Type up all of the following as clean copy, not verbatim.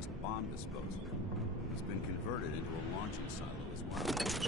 high-cost bomb disposer. It's been converted into a launching silo as well.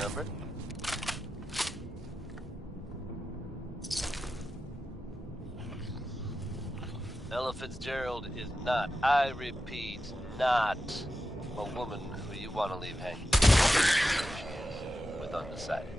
Number. Ella Fitzgerald is not, I repeat, not a woman who you want to leave hanging. She is, with undecided.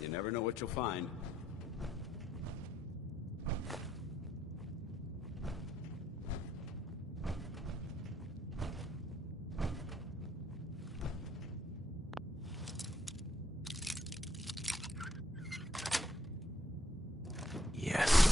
You never know what you'll find. Yes.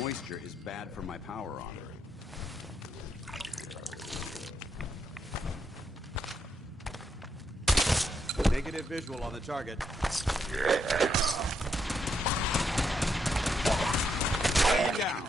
moisture is bad for my power armor. Negative visual on the target. Stay down.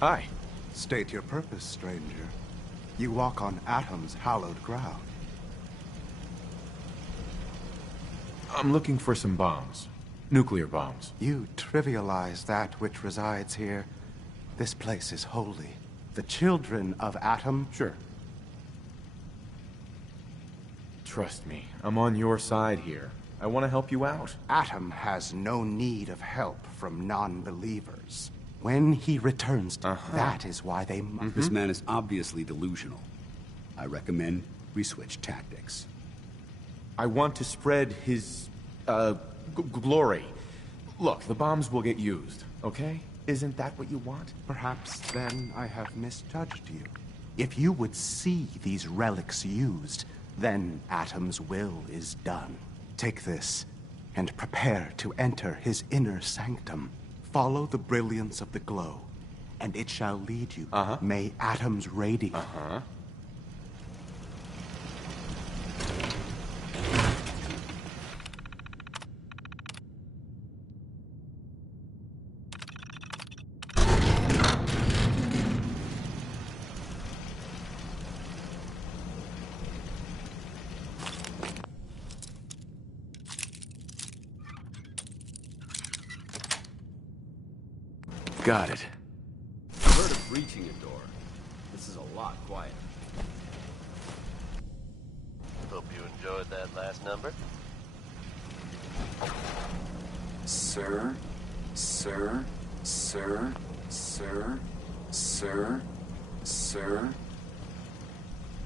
Hi. State your purpose, stranger. You walk on Atom's hallowed ground. I'm looking for some bombs. Nuclear bombs. You trivialize that which resides here. This place is holy. The children of Atom... Sure. Trust me, I'm on your side here. I want to help you out. Atom has no need of help from non-believers. When he returns, that is why they must... This man is obviously delusional. I recommend we switch tactics. I want to spread his, glory. Look, the bombs will get used, okay? Isn't that what you want? Perhaps then I have misjudged you. If you would see these relics used, then Atom's will is done. Take this, and prepare to enter his inner sanctum. Follow the brilliance of the glow, and it shall lead you. May Atom's radiance... Got it. I've heard of breaching a door. This is a lot quieter. Hope you enjoyed that last number. Sir, sir, sir, sir, sir, sir.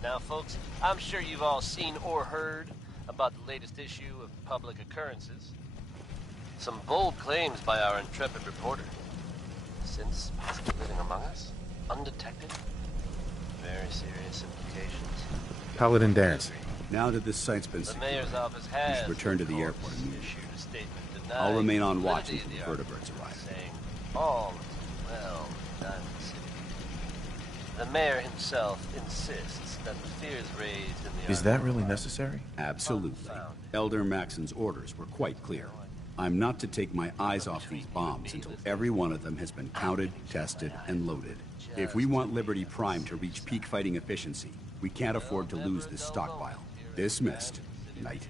Now, folks, I'm sure you've all seen or heard about the latest issue of Public Occurrences. Some bold claims by our intrepid reporter. Since possibly living among us, undetected, very serious implications. Paladin dance. Now that this site's been The secured, mayor's office we has should return to the of airport course, immediately. issued a statement denying I'll remain on the watch validity until of the the vertebrates article, arrive. saying all is well in Diamond City. The mayor himself insists that the fears raised in the Is that article really are necessary? Absolutely. unfounded. Elder Maxon's orders were quite clear. I'm not to take my eyes off these bombs until every one of them has been counted, tested, and loaded. If we want Liberty Prime to reach peak fighting efficiency, we can't afford to lose this stockpile. Dismissed. Knight.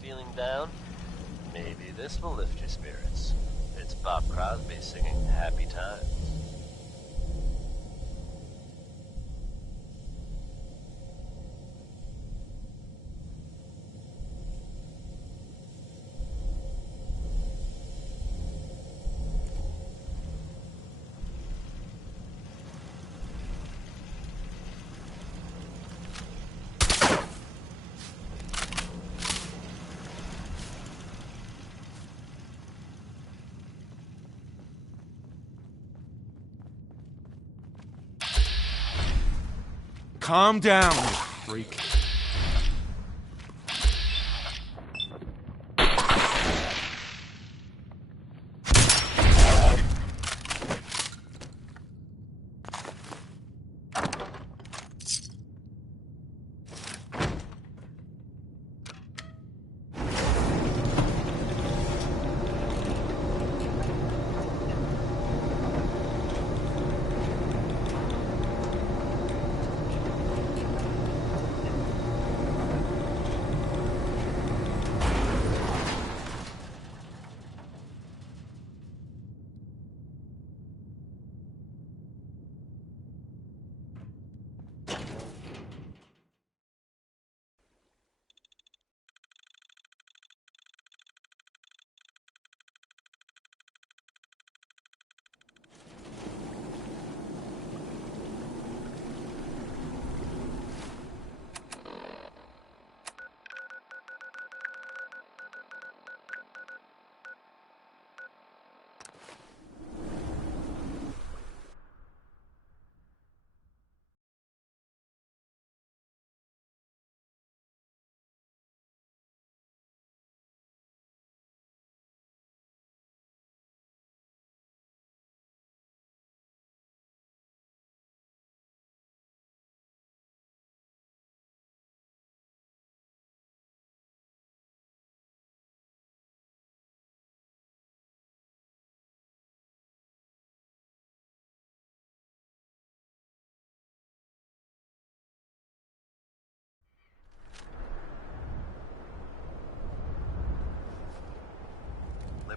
Feeling down? Maybe this will lift your spirits. It's Bob Crosby singing Happy Times. Calm down, you freak.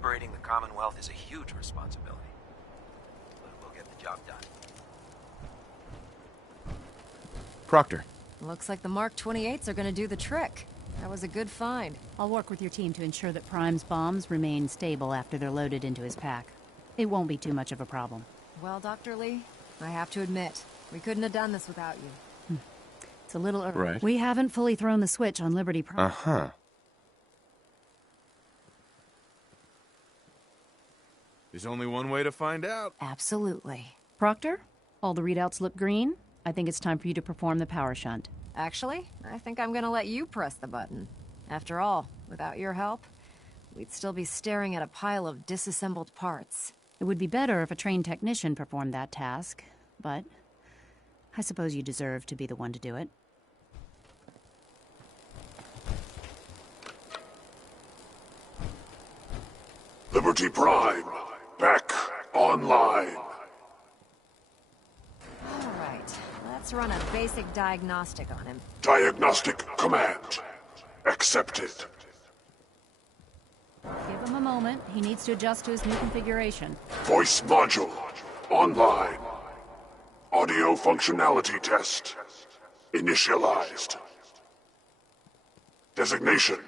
Liberating the Commonwealth is a huge responsibility. But we'll get the job done. Proctor. Looks like the Mark 28s are gonna do the trick. That was a good find. I'll work with your team to ensure that Prime's bombs remain stable after they're loaded into his pack. It won't be too much of a problem. Well, Dr. Lee, I have to admit, we couldn't have done this without you. It's a little early. Right. We haven't fully thrown the switch on Liberty Prime. Uh-huh. There's only one way to find out. Absolutely. Proctor, all the readouts look green. I think it's time for you to perform the power shunt. Actually, I think I'm gonna let you press the button. After all, without your help, we'd still be staring at a pile of disassembled parts. It would be better if a trained technician performed that task, but I suppose you deserve to be the one to do it. Liberty Prime, back online. All right, let's run a basic diagnostic on him. Diagnostic command accepted. Give him a moment. He needs to adjust to his new configuration. Voice module online. Audio functionality test initialized. Designation: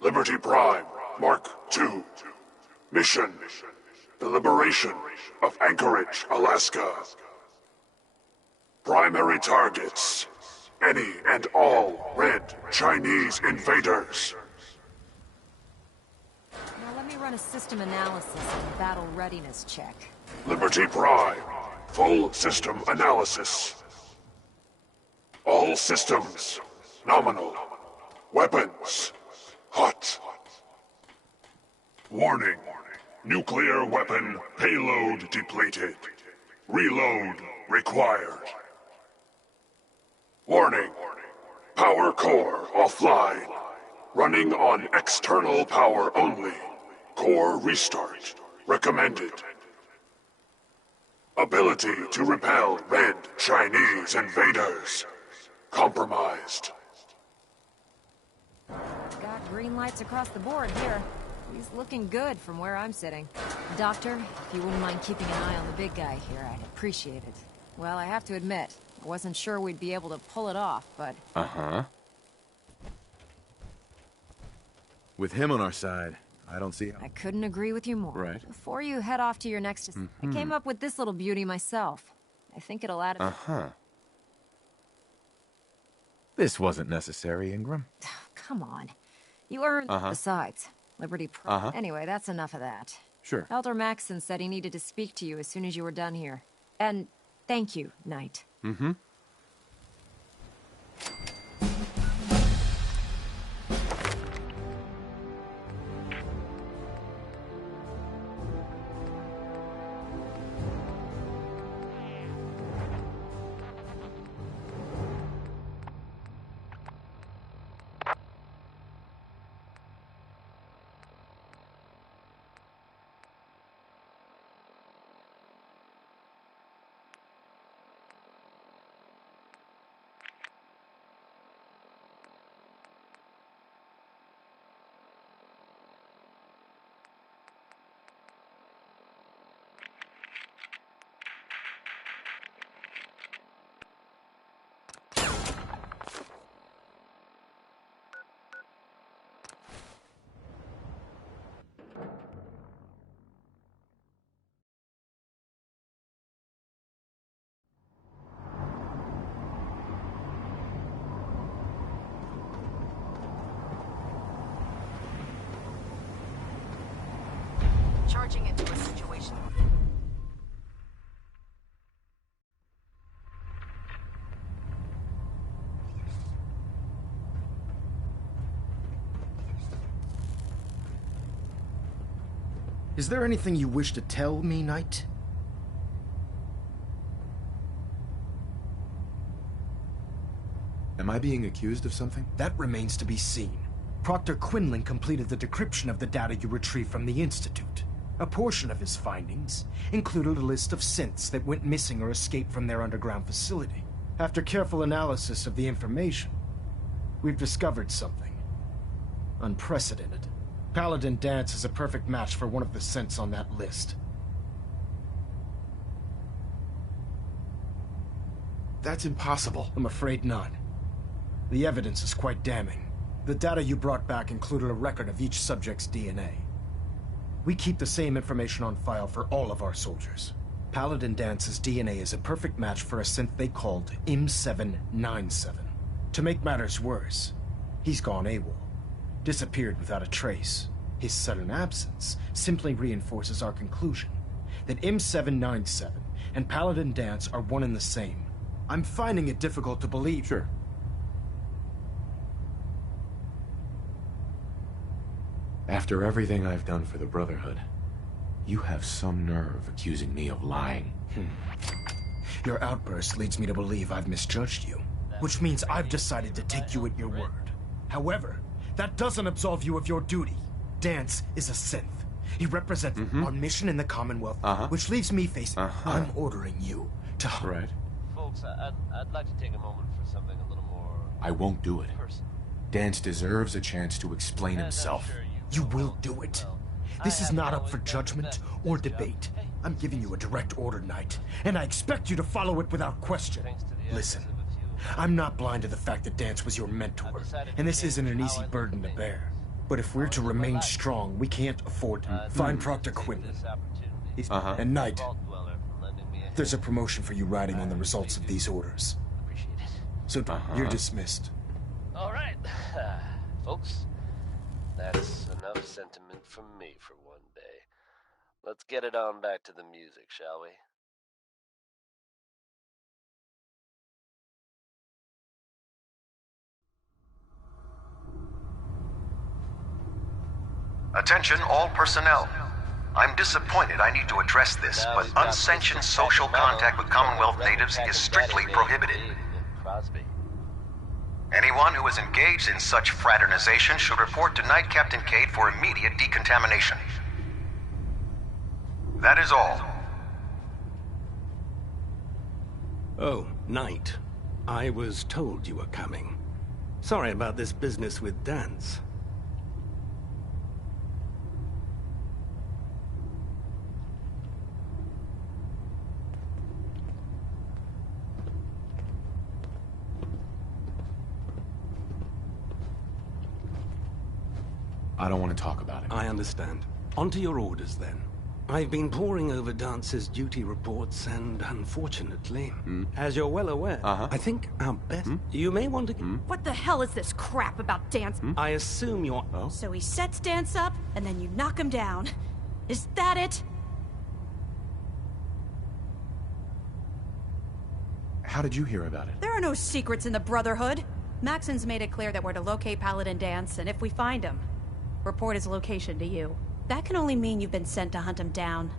Liberty Prime Mark II. Mission: the liberation of Anchorage, Alaska. Primary targets: any and all red Chinese invaders. Now let me run a system analysis and battle readiness check. Liberty Prime, full system analysis. All systems nominal. Weapons hot. Warning: nuclear weapon payload depleted. Reload required. Warning: power core offline. Running on external power only. Core restart recommended. Ability to repel red Chinese invaders compromised. Got green lights across the board here. He's looking good from where I'm sitting. Doctor, if you wouldn't mind keeping an eye on the big guy here, I'd appreciate it. Well, I have to admit, I wasn't sure we'd be able to pull it off, but... Uh-huh. With him on our side, I don't see how. I couldn't agree with you more. Right. Before you head off to your next... I came up with this little beauty myself. I think it'll add... Uh-huh. This wasn't necessary, Ingram. Come on. You earned... Besides, Liberty Pro... Anyway, that's enough of that. Sure. Elder Maxson said he needed to speak to you as soon as you were done here. And thank you, Knight. Mm-hmm. Charging into a situation. Is there anything you wish to tell me, Knight? Am I being accused of something? That remains to be seen. Proctor Quinlan completed the decryption of the data you retrieved from the Institute. A portion of his findings included a list of synths that went missing or escaped from their underground facility. After careful analysis of the information, we've discovered something unprecedented. Paladin Dance is a perfect match for one of the synths on that list. That's impossible. I'm afraid not. The evidence is quite damning. The data you brought back included a record of each subject's DNA. We keep the same information on file for all of our soldiers. Paladin Dance's DNA is a perfect match for a synth they called im797. To make matters worse, he's gone AWOL. Disappeared without a trace. His sudden absence simply reinforces our conclusion that im797 and Paladin Dance are one and the same. I'm finding it difficult to believe. Sure. After everything I've done for the Brotherhood, you have some nerve accusing me of lying. Your outburst leads me to believe I've misjudged you, which means I've decided to take you at your word. However, that doesn't absolve you of your duty. Dance is a synth. He represents our mission in the Commonwealth, which leaves me facing... I'm ordering you to... Right. Folks, I'd like to take a moment for something a little more... I won't do it. personal. Dance deserves a chance to explain himself. You will do it. This is not up for judgment or debate. I'm giving you a direct order, Knight, and I expect you to follow it without question. Listen, I'm not blind to the fact that Dance was your mentor, and this isn't an easy burden to bear. But if we're to remain strong, we can't afford to find Proctor Quinlan. And Knight, there's a promotion for you riding on the results of these orders. So you're dismissed. All right, folks. That's enough sentiment from me for one day. Let's get it on back to the music, shall we? Attention all personnel. I'm disappointed I need to address this, but unsanctioned social contact with Commonwealth natives is strictly prohibited. Anyone who is engaged in such fraternization should report to Knight Captain Cade for immediate decontamination. That is all. Oh, Knight. I was told you were coming. Sorry about this business with Dance. I don't want to talk about it. I understand. On to your orders, then. I've been poring over Dance's duty reports, and unfortunately, as you're well aware, I think our best... You may want to... What the hell is this crap about Dance? I assume you're... So he sets Dance up, and then you knock him down. Is that it? How did you hear about it? There are no secrets in the Brotherhood. Maxon's made it clear that we're to locate Paladin Dance, and if we find him, report his location to you. That can only mean you've been sent to hunt him down.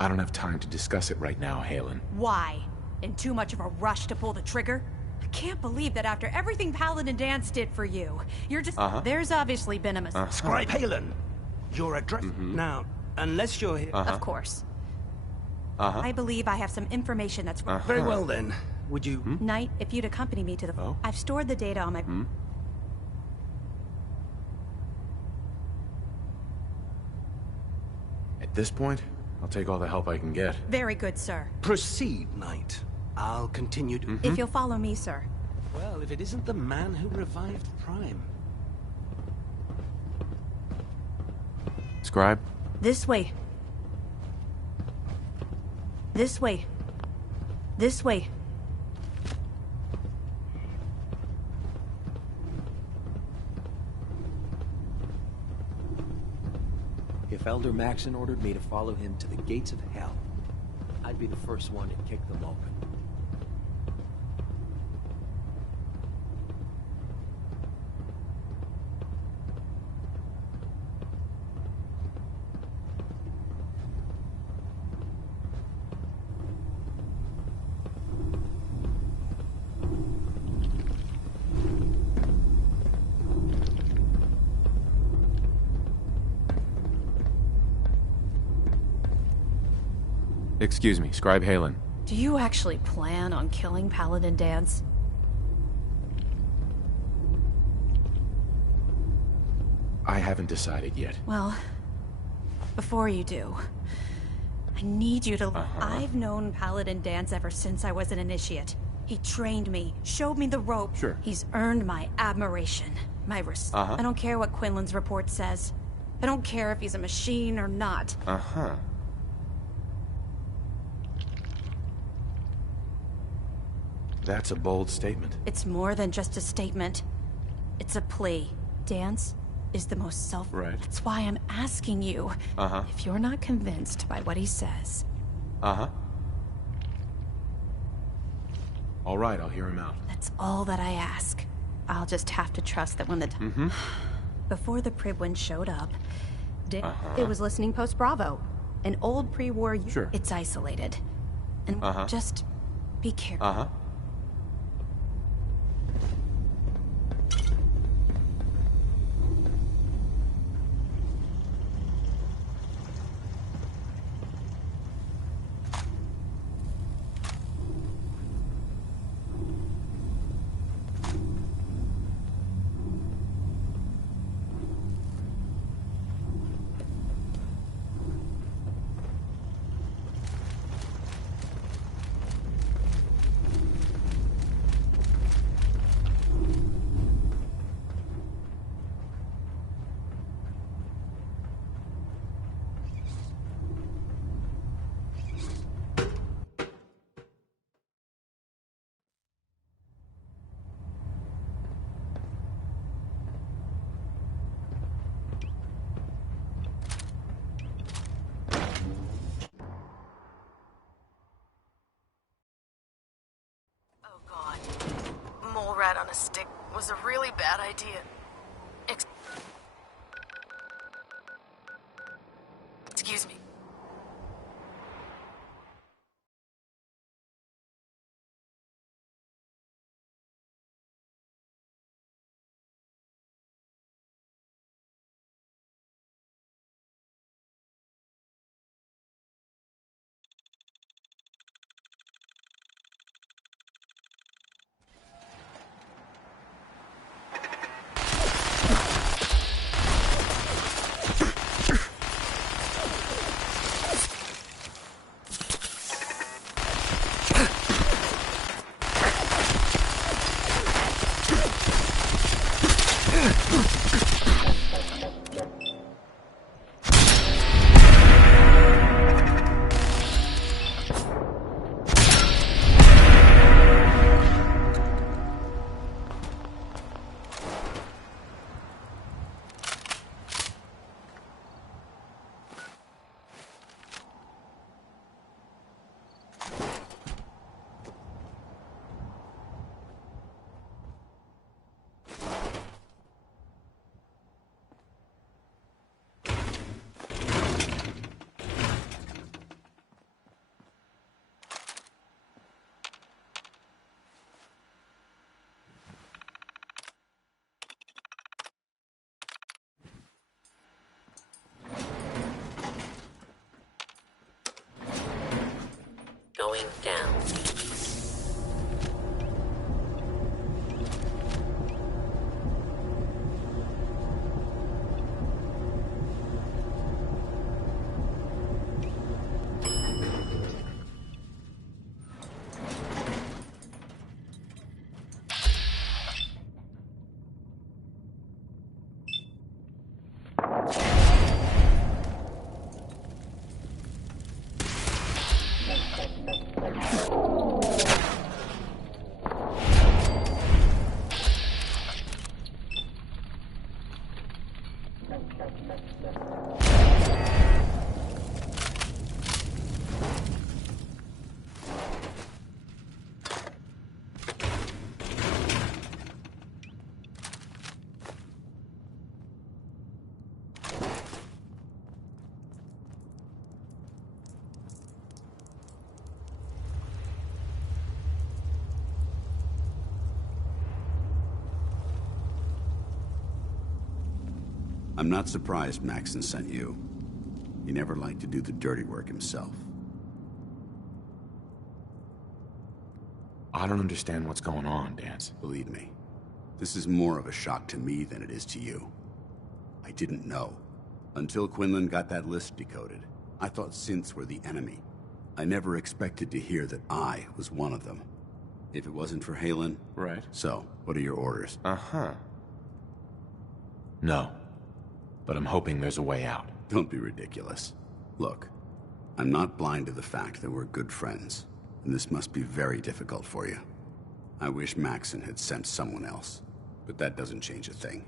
I don't have time to discuss it right now, Halen. Why? In too much of a rush to pull the trigger? I can't believe that after everything Paladin Dance did for you, you're just... There's obviously been a mistake. Scribe Halen! Your address... Now, unless you're here... Of course. I believe I have some information that's... Very well, then. Would you... Knight, if you'd accompany me to the... I've stored the data on my... At this point, I'll take all the help I can get. Very good, sir. Proceed, Knight. I'll continue to... If you'll follow me, sir. Well, if it isn't the man who revived Prime. Scribe? This way. This way. This way. If Elder Maxon ordered me to follow him to the gates of hell, I'd be the first one to kick them open. Excuse me, Scribe Halen. Do you actually plan on killing Paladin Dance? I haven't decided yet. Well, before you do, I need you to... I've known Paladin Dance ever since I was an initiate. He trained me, showed me the rope. Sure. He's earned my admiration, my respect. I don't care what Quinlan's report says. I don't care if he's a machine or not. That's a bold statement. It's more than just a statement. It's a plea. Dance is the most Right. That's why I'm asking you. If you're not convinced by what he says... All right, I'll hear him out. That's all that I ask. I'll just have to trust that when the time... Before the Pribwin showed up, it was listening post Bravo. An old pre-war... Sure. It's isolated. And just be careful. Mole rat on a stick was a really bad idea. Excuse me. Going down. I'm not surprised Maxson sent you. He never liked to do the dirty work himself. I don't understand what's going on, Dance. Believe me, this is more of a shock to me than it is to you. I didn't know. Until Quinlan got that list decoded, I thought synths were the enemy. I never expected to hear that I was one of them. If it wasn't for Halen... Right. So, what are your orders? Uh-huh. No. But I'm hoping there's a way out. Don't be ridiculous. Look, I'm not blind to the fact that we're good friends, and this must be very difficult for you. I wish Maxon had sent someone else, but that doesn't change a thing.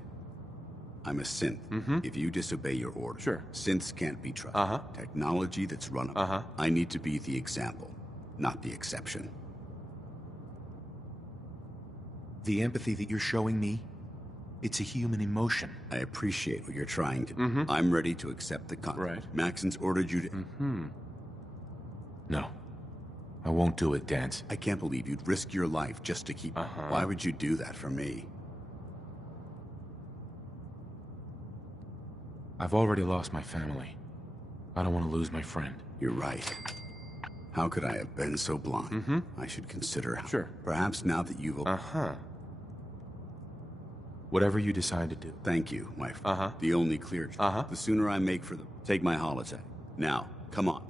I'm a synth. If you disobey your orders, synths can't be trusted. Technology that's run... I need to be the example, not the exception. The empathy that you're showing me, it's a human emotion. I appreciate what you're trying to do. I'm ready to accept the conflict. Maxon's ordered you to... No. I won't do it, Dance. I can't believe you'd risk your life just to keep... Why would you do that for me? I've already lost my family. I don't want to lose my friend. You're right. How could I have been so blind? I should consider how... Perhaps now that you've... Whatever you decide to do. Thank you, my friend. The only clear... The sooner I make for the... Take my holoset. Now, come on.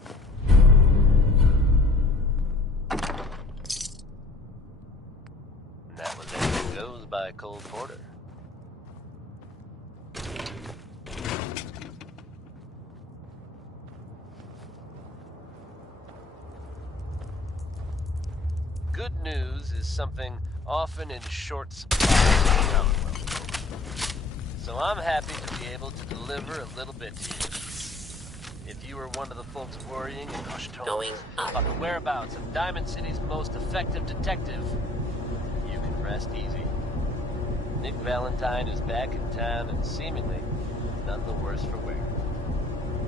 That was Anything Goes by Cole Porter. Good news is something often in short supply in the Commonwealth. So I'm happy to be able to deliver a little bit to you. If you were one of the folks worrying in hushed tones about the whereabouts of Diamond City's most effective detective, you can rest easy. Nick Valentine is back in town and seemingly none the worse for wear.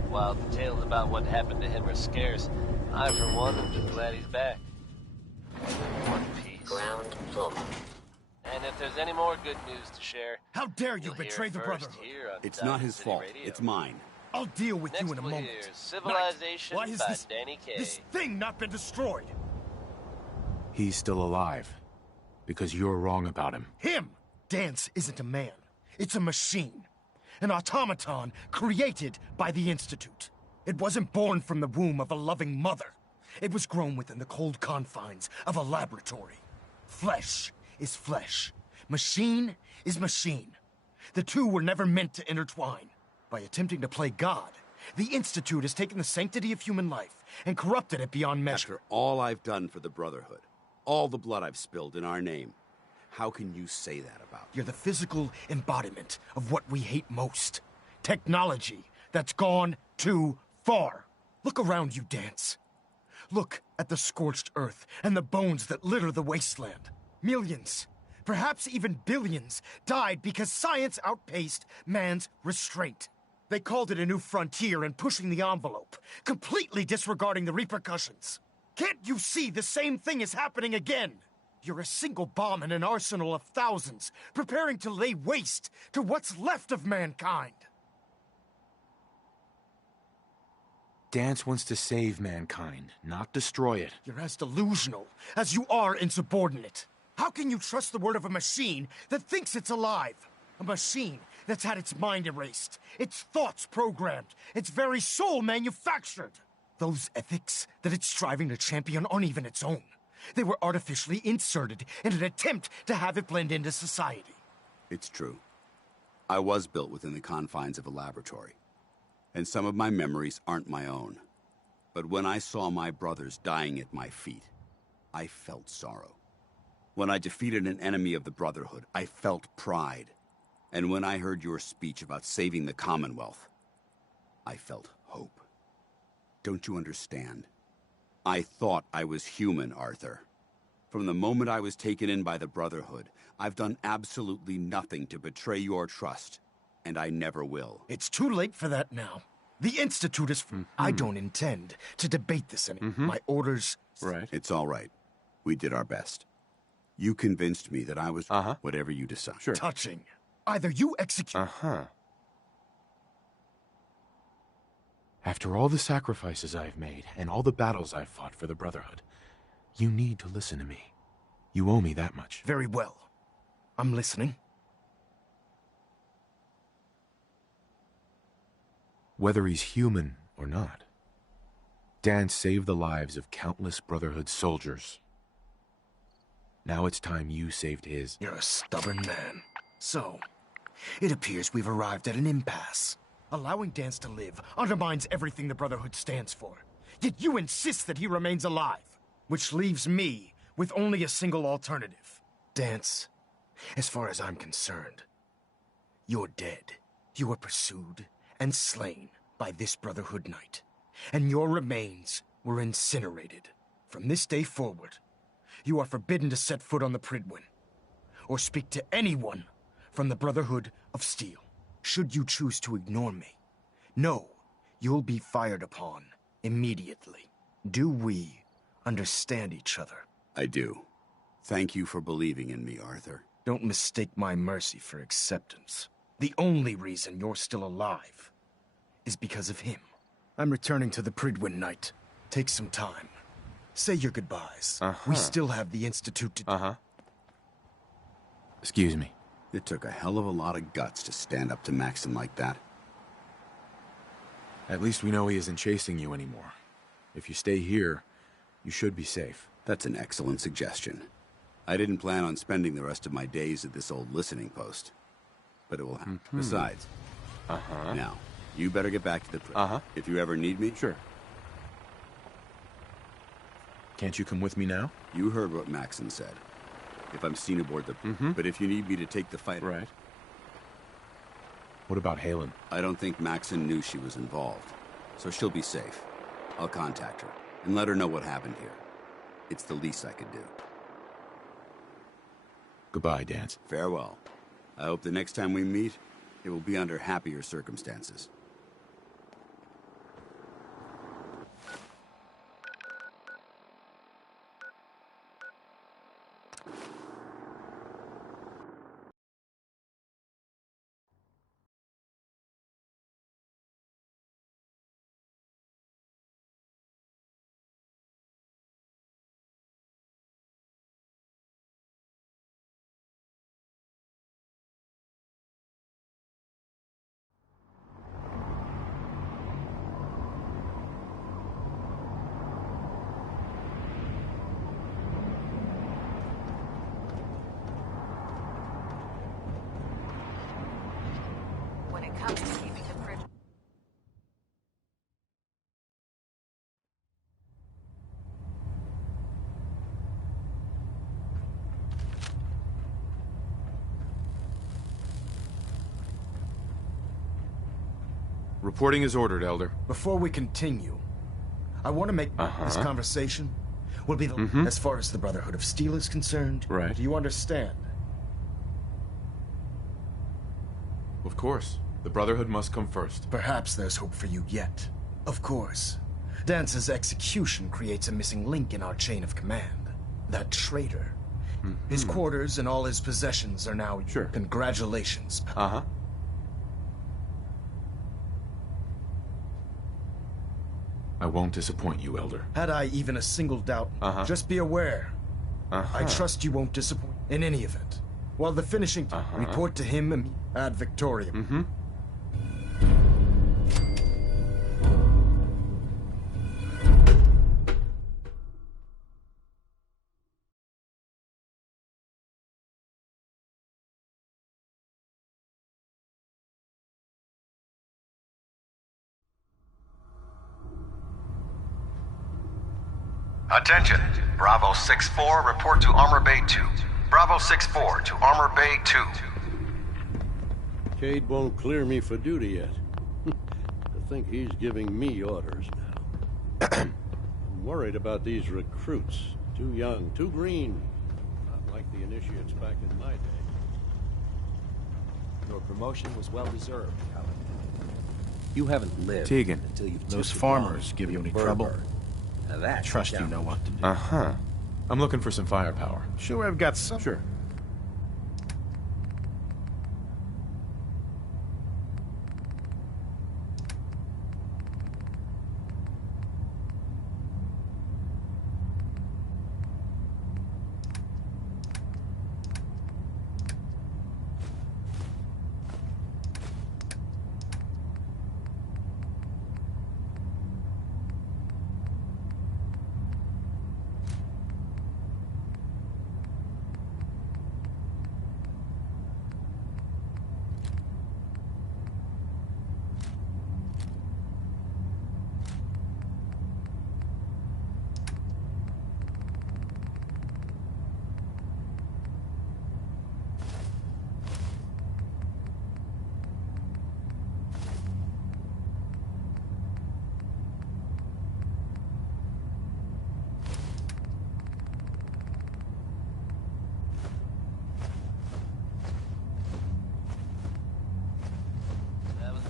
While details about what happened to him are scarce, I for one am just glad he's back. One piece. Ground floor. And if there's any more good news to share... How dare you betray the Brotherhood? It's not his fault. It's mine. I'll deal with you in a moment. Civilization Why has by Danny Kaye. this thing not been destroyed? He's still alive. Because you're wrong about him. Him! Dance isn't a man. It's a machine. An automaton created by the Institute. It wasn't born from the womb of a loving mother. It was grown within the cold confines of a laboratory. Flesh is flesh. Machine is machine. The two were never meant to intertwine. By attempting to play God, the Institute has taken the sanctity of human life and corrupted it beyond measure. After all I've done for the Brotherhood, all the blood I've spilled in our name, how can you say that about me? You're the physical embodiment of what we hate most. Technology that's gone too far. Look around you, Dance. Look at the scorched earth and the bones that litter the wasteland. Millions, perhaps even billions, died because science outpaced man's restraint. They called it a new frontier and pushing the envelope, completely disregarding the repercussions. Can't you see the same thing is happening again? You're a single bomb in an arsenal of thousands, preparing to lay waste to what's left of mankind. Dance wants to save mankind, not destroy it. You're as delusional as you are insubordinate. How can you trust the word of a machine that thinks it's alive? A machine that's had its mind erased, its thoughts programmed, its very soul manufactured. Those ethics that it's striving to champion aren't even its own. They were artificially inserted in an attempt to have it blend into society. It's true. I was built within the confines of a laboratory, and some of my memories aren't my own. But when I saw my brothers dying at my feet, I felt sorrow. When I defeated an enemy of the Brotherhood, I felt pride. And when I heard your speech about saving the Commonwealth, I felt hope. Don't you understand? I thought I was human, Arthur. From the moment I was taken in by the Brotherhood, I've done absolutely nothing to betray your trust, and I never will. It's too late for that now. The Institute is... I don't intend to debate this anymore. My orders... Right. It's all right. We did our best. You convinced me that I was... Whatever you decide. Sure. Touching. Either you execute... After all the sacrifices I've made, and all the battles I've fought for the Brotherhood, you need to listen to me. You owe me that much. Very well. I'm listening. Whether he's human or not. Dan saved the lives of countless Brotherhood soldiers. Now it's time you saved his. You're a stubborn man. So, it appears we've arrived at an impasse. Allowing Dance to live undermines everything the Brotherhood stands for. Yet you insist that he remains alive, which leaves me with only a single alternative. Dance, as far as I'm concerned, you're dead. You were pursued and slain by this Brotherhood Knight, and your remains were incinerated. From this day forward, you are forbidden to set foot on the Pridwin, or speak to anyone from the Brotherhood of Steel. Should you choose to ignore me, know you'll be fired upon immediately. Do we understand each other? I do. Thank you for believing in me, Arthur. Don't mistake my mercy for acceptance. The only reason you're still alive is because of him. I'm returning to the Pridwin Knight. Take some time. Say your goodbyes. We still have the Institute to... Excuse me. It took a hell of a lot of guts to stand up to Maxim like that. At least we know he isn't chasing you anymore. If you stay here, you should be safe. That's an excellent suggestion. I didn't plan on spending the rest of my days at this old listening post. But it will happen. Besides, now, you better get back to the prison. If you ever need me. Sure. Can't you come with me now? You heard what Maxim said. If I'm seen aboard the... But if you need me to take the fight... Right. What about Halen? I don't think Maxim knew she was involved. So she'll be safe. I'll contact her and let her know what happened here. It's the least I could do. Goodbye, Dance. Farewell. I hope the next time we meet, it will be under happier circumstances. Reporting is ordered, Elder. Before we continue, I want to make this conversation will be the as far as the Brotherhood of Steel is concerned. Right. Do you understand? Of course. The Brotherhood must come first. Perhaps there's hope for you yet. Of course. Dance's execution creates a missing link in our chain of command. That traitor. His quarters and all his possessions are now... Sure. Congratulations. I won't disappoint you, Elder. Had I even a single doubt, just be aware. I trust you won't disappoint. In any event, while the finishing report to him ad Victoriam. Attention. Bravo 6-4, report to Armor Bay 2. Bravo 6-4 to Armor Bay 2. Cade won't clear me for duty yet. I think he's giving me orders now. I'm worried about these recruits. Too young, too green. Not like the initiates back in my day. Your promotion was well deserved, Helen. You haven't lived Tegan. until you've Those tipped farmers give you any trouble? Now that Trust you know what to do. I'm looking for some firepower. Sure, I've got some. Sure.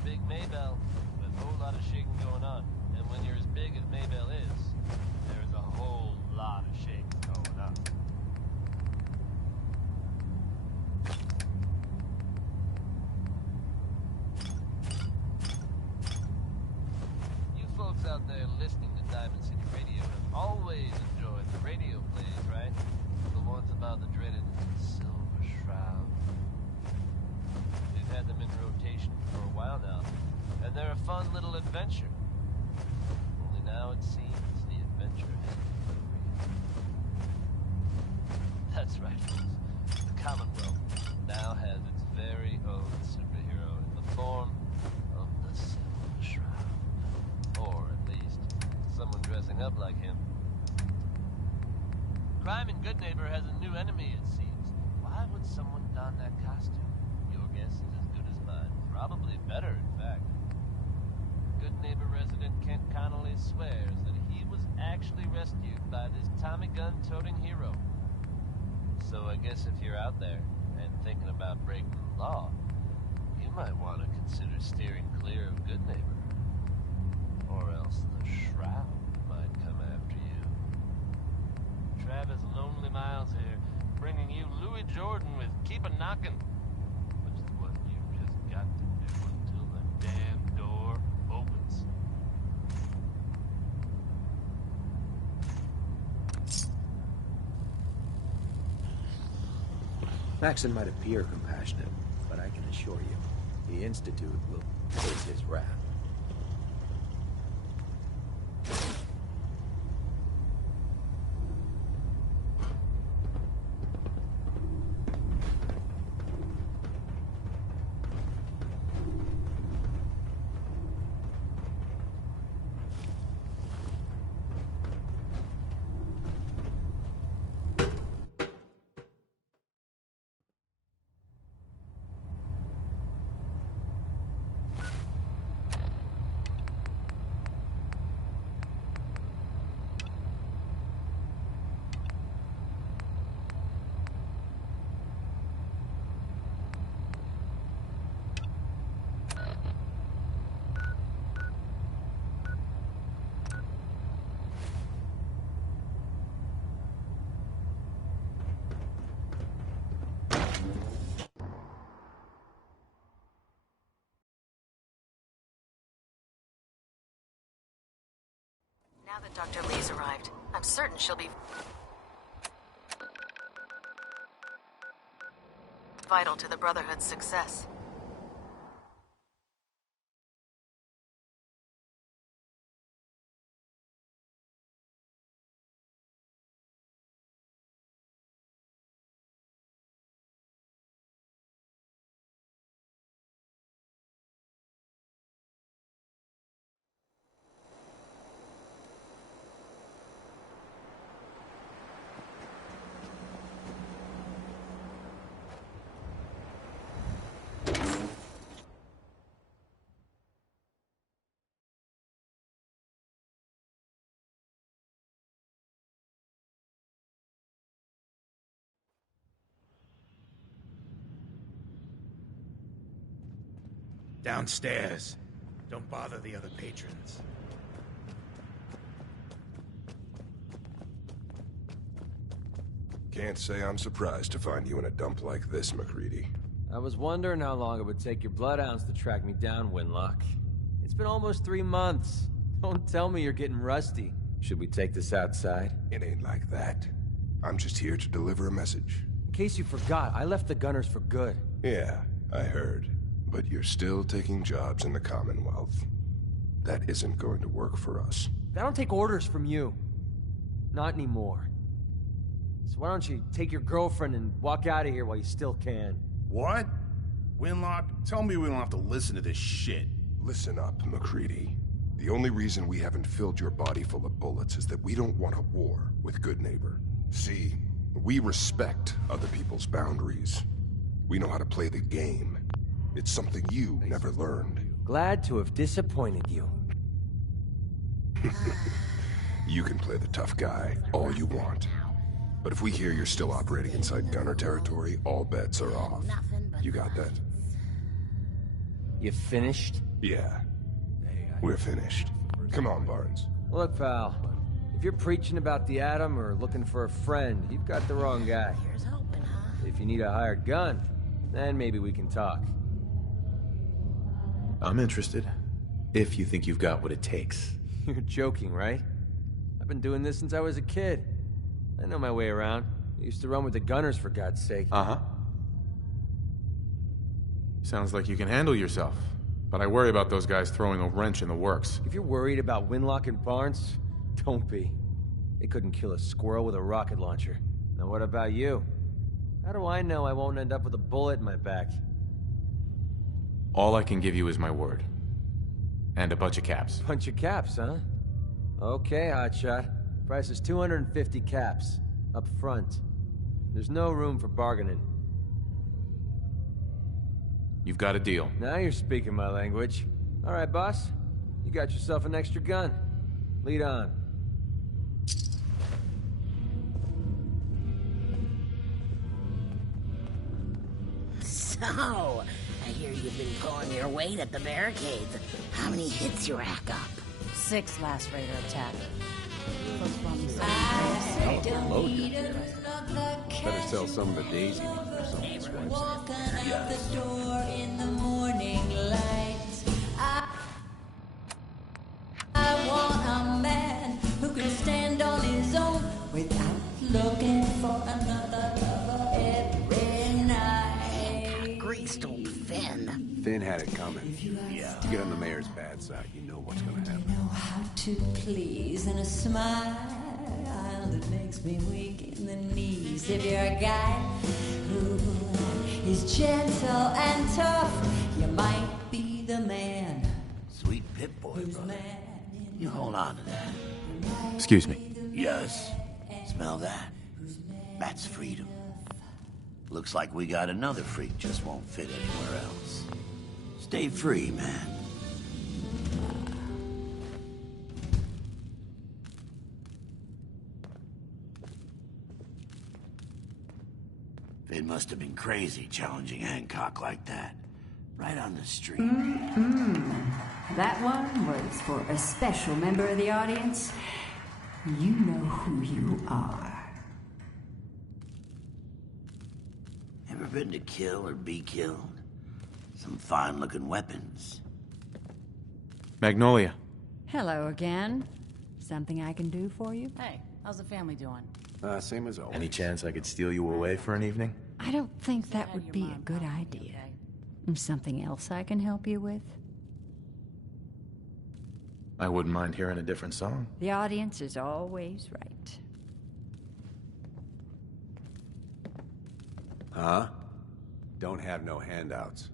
big Maybell with a whole lot of shaking going on. And when you're as big as Maybell is, there's a whole lot of shaking going on. You folks out there listening to Diamond City Radio have always enjoyed the radio plays, right? The ones about the dreaded Silver Shroud. We've had them in rotation for a while now, and they're a fun little adventure. Only now it seems the adventure has been real. That's right, folks. The Commonwealth now has its very own superhero in the form of the Silver Shroud. Or at least, someone dressing up like him. Crime in Goodneighbor has a new enemy, it seems. Why would someone don that costume? Your guess is as good as mine. Probably better, in fact. Goodneighbor resident Kent Connolly swears that he was actually rescued by this Tommy gun-toting hero. So I guess if you're out there and thinking about breaking the law, you might want to consider steering clear of Goodneighbor. Or else the Shroud might come after you. Travis Lonely Miles here, bringing you Louis Jordan with Keep a Knockin', which is what you've just got to do until the damn door opens. Maxon might appear compassionate, but I can assure you, the Institute will face his wrath. Now that Dr. Lee's arrived, I'm certain she'll be vital to the Brotherhood's success. Downstairs. Don't bother the other patrons. Can't say I'm surprised to find you in a dump like this, MacReady. I was wondering how long it would take your bloodhounds to track me down, Winlock. It's been almost 3 months. Don't tell me you're getting rusty. Should we take this outside? It ain't like that. I'm just here to deliver a message. In case you forgot, I left the Gunners for good. Yeah, I heard. But you're still taking jobs in the Commonwealth. That isn't going to work for us. I don't take orders from you. Not anymore. So why don't you take your girlfriend and walk out of here while you still can? What? Winlock, tell me we don't have to listen to this shit. Listen up, MacReady. The only reason we haven't filled your body full of bullets is that we don't want a war with Goodneighbor. See, we respect other people's boundaries. We know how to play the game. It's something you never learned. Glad to have disappointed you. You can play the tough guy all you want. But if we hear you're still operating inside Gunner territory, all bets are off. You got that? You finished? Yeah. We're finished. Come on, Barnes. Look, pal. If you're preaching about the atom or looking for a friend, you've got the wrong guy. If you need a hired gun, then maybe we can talk. I'm interested. If you think you've got what it takes. You're joking, right? I've been doing this since I was a kid. I know my way around. I used to run with the gunners, for God's sake. Uh-huh. Sounds like you can handle yourself. But I worry about those guys throwing a wrench in the works. If you're worried about Winlock and Barnes, don't be. They couldn't kill a squirrel with a rocket launcher. Now what about you? How do I know I won't end up with a bullet in my back? All I can give you is my word. And a bunch of caps. Bunch of caps, huh? Okay, hotshot. Price is 250 caps. Up front. There's no room for bargaining. You've got a deal. Now you're speaking my language. All right, boss. You got yourself an extra gun. Lead on. So, I hear you've been pulling your weight at the barricades. How many hits you rack up? 6 last raider attack. Better sell some of the Daisy or something, Swipes. Yes. I want a man who can stand on his own without looking for another lover every night. Greased old Finn. Finn had it coming. Yeah. You get on the mayor's bad side, you know what's gonna happen. Know how to please and a smile that makes me weak in the knees. If you're a guy who is gentle and tough, you might be the man. Sweet Pip-Boy, brother. You hold on to that. Excuse me. Yes. Smell that? That's freedom. Looks like we got another freak, just won't fit anywhere else. Stay free, man. It must have been crazy challenging Hancock like that. Right on the street. That one was for a special member of the audience. You know who you are. Ever been to kill or be killed? Some fine-looking weapons. Magnolia. Hello again. Something I can do for you? Hey, how's the family doing? Same as always. Any chance I could steal you away for an evening? I don't think that would be a good idea. Something else I can help you with? I wouldn't mind hearing a different song. The audience is always right. Huh? Don't have no handouts.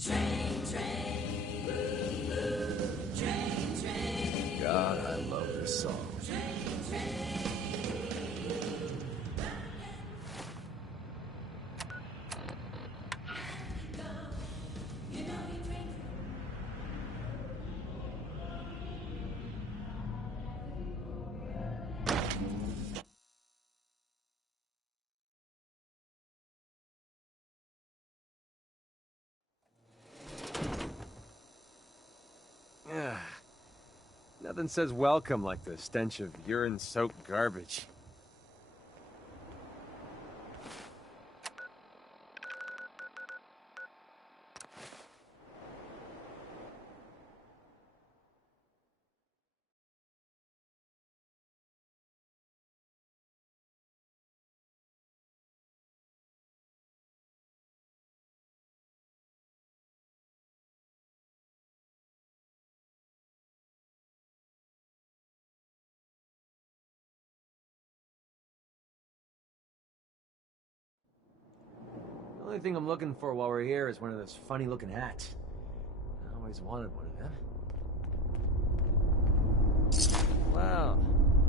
Train, train, train, train. God, I love this song. Nothing says welcome like the stench of urine-soaked garbage. The only thing I'm looking for while we're here is one of those funny-looking hats. I always wanted one of them. Well,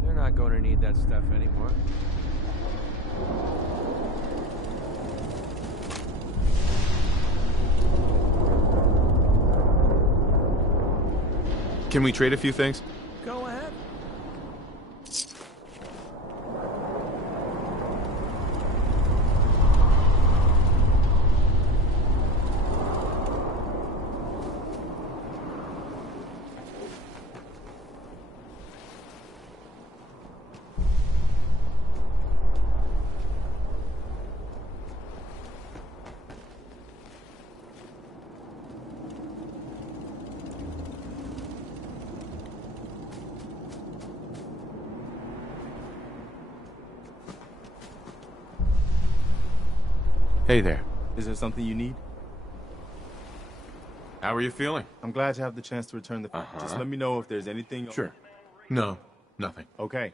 they're not going to need that stuff anymore. Can we trade a few things? Go ahead. Hey there. Is there something you need? How are you feeling? I'm glad to have the chance to return the favor. Just let me know if there's anything... Sure. No, nothing. Okay.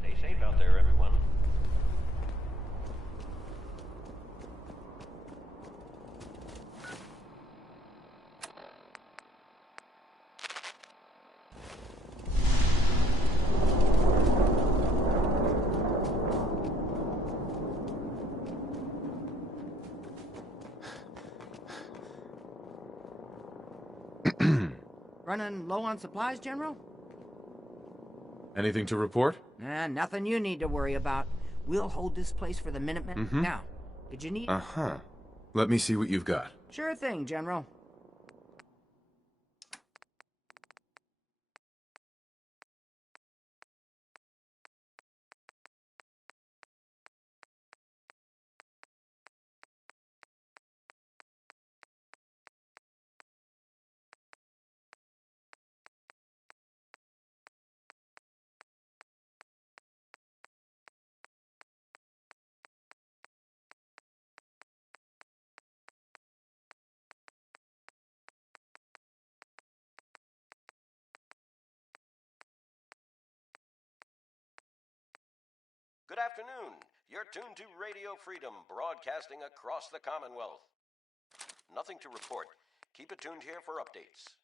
Stay safe out there, everyone. Running low on supplies, General? Anything to report? Nothing you need to worry about. We'll hold this place for the Minutemen. Now, did you need... Uh-huh. Let me see what you've got. Sure thing, General. Good afternoon. You're tuned to Radio Freedom, broadcasting across the Commonwealth. Nothing to report. Keep it tuned here for updates.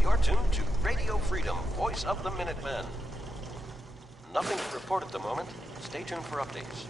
You're tuned to Radio Freedom, voice of the Minutemen. Nothing to report at the moment. Stay tuned for updates.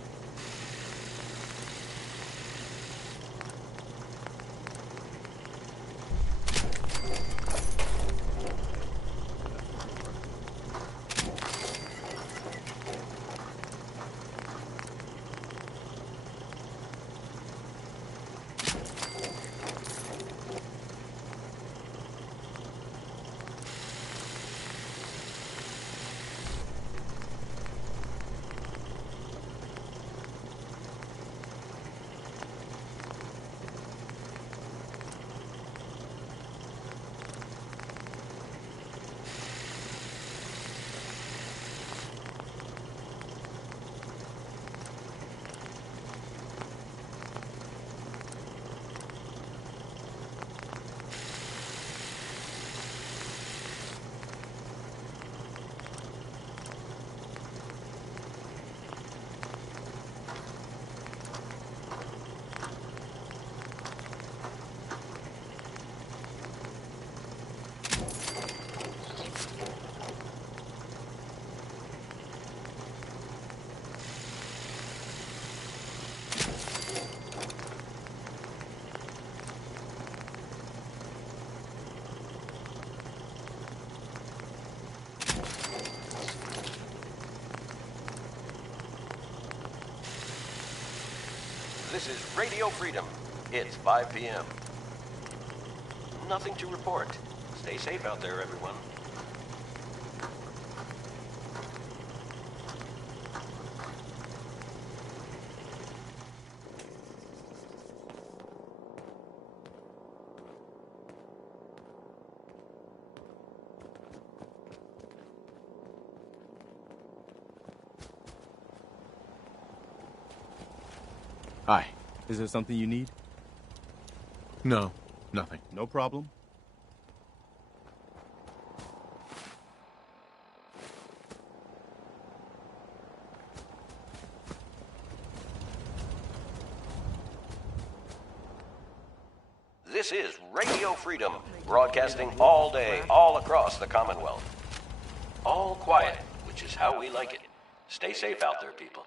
This is Radio Freedom. It's 5 p.m. Nothing to report. Stay safe out there, everyone. Hi. Is there something you need? No, nothing. No problem. This is Radio Freedom, broadcasting all day, all across the Commonwealth. All quiet, which is how we like it. Stay safe out there, people.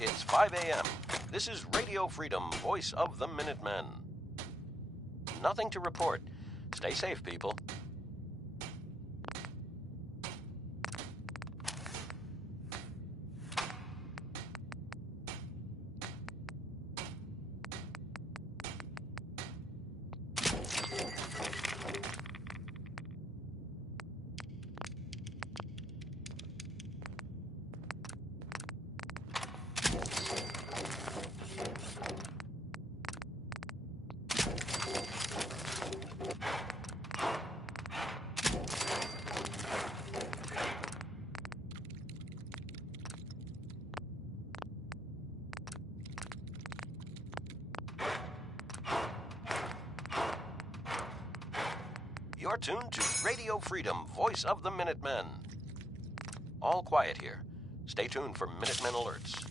It's 5 a.m. This is Radio Freedom, voice of the Minutemen. Nothing to report. Stay safe, people. You're tuned to Radio Freedom, voice of the Minutemen. All quiet here. Stay tuned for Minutemen alerts.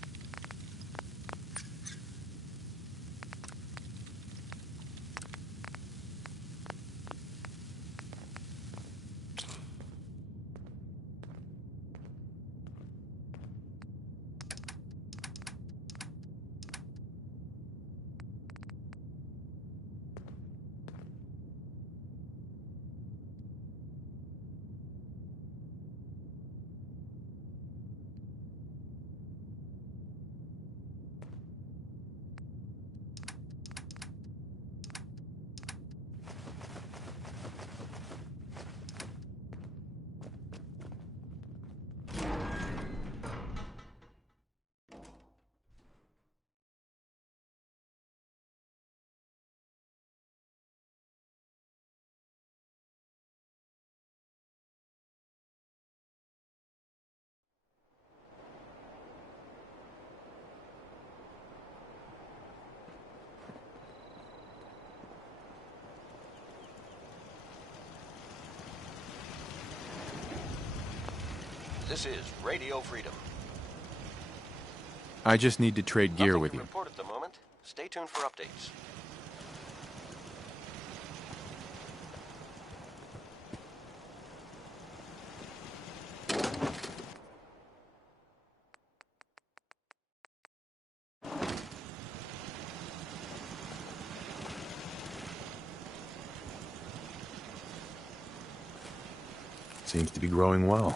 This is Radio Freedom. I just need to trade gear with you. Report at the moment. Stay tuned for updates. Seems to be growing well.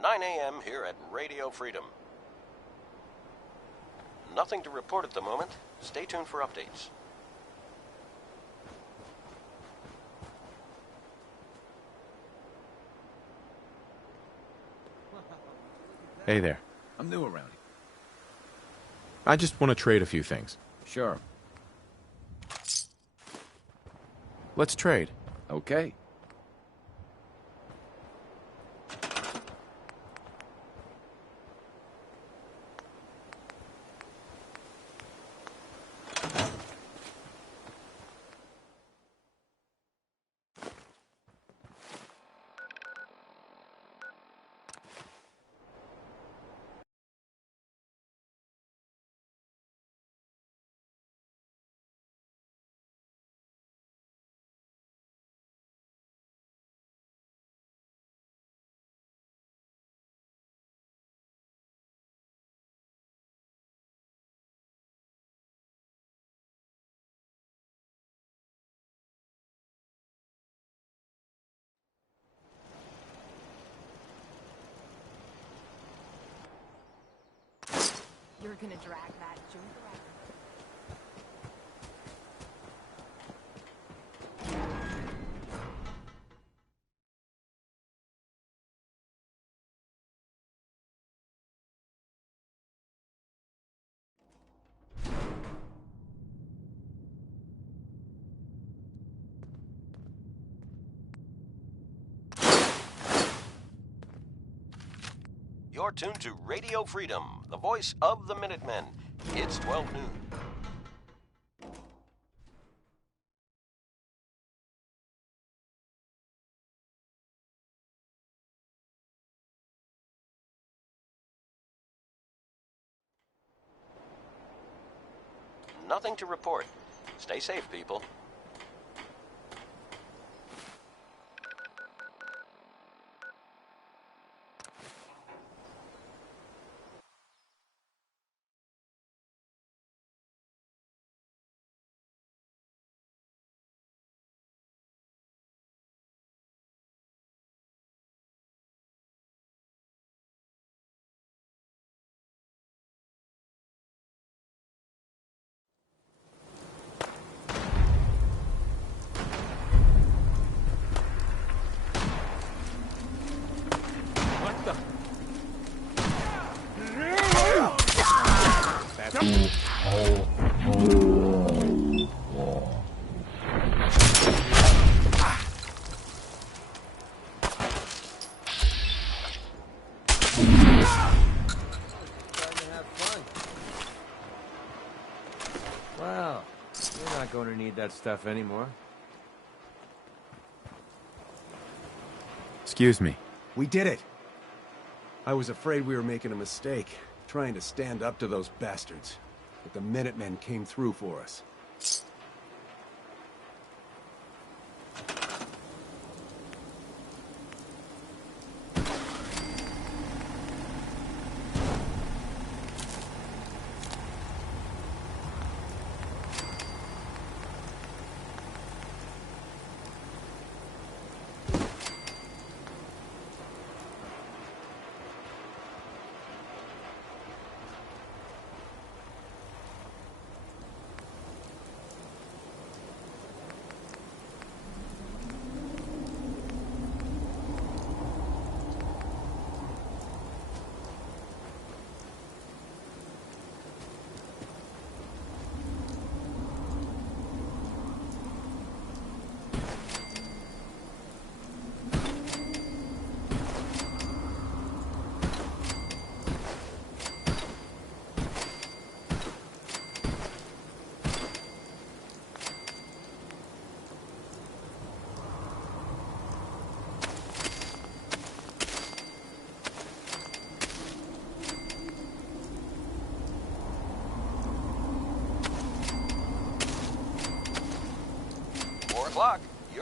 "9 a.m. here at Radio Freedom. Nothing to report at the moment. Stay tuned for updates." Hey there. I'm new around here. I just want to trade a few things. Sure. Let's trade. Okay. You're gonna drag that junk around. You're tuned to Radio Freedom, the voice of the Minutemen. It's 12 noon. Nothing to report. Stay safe, people. Well, you're not going to need that stuff anymore. Excuse me. We did it. I was afraid we were making a mistake, trying to stand up to those bastards. But the Minutemen came through for us.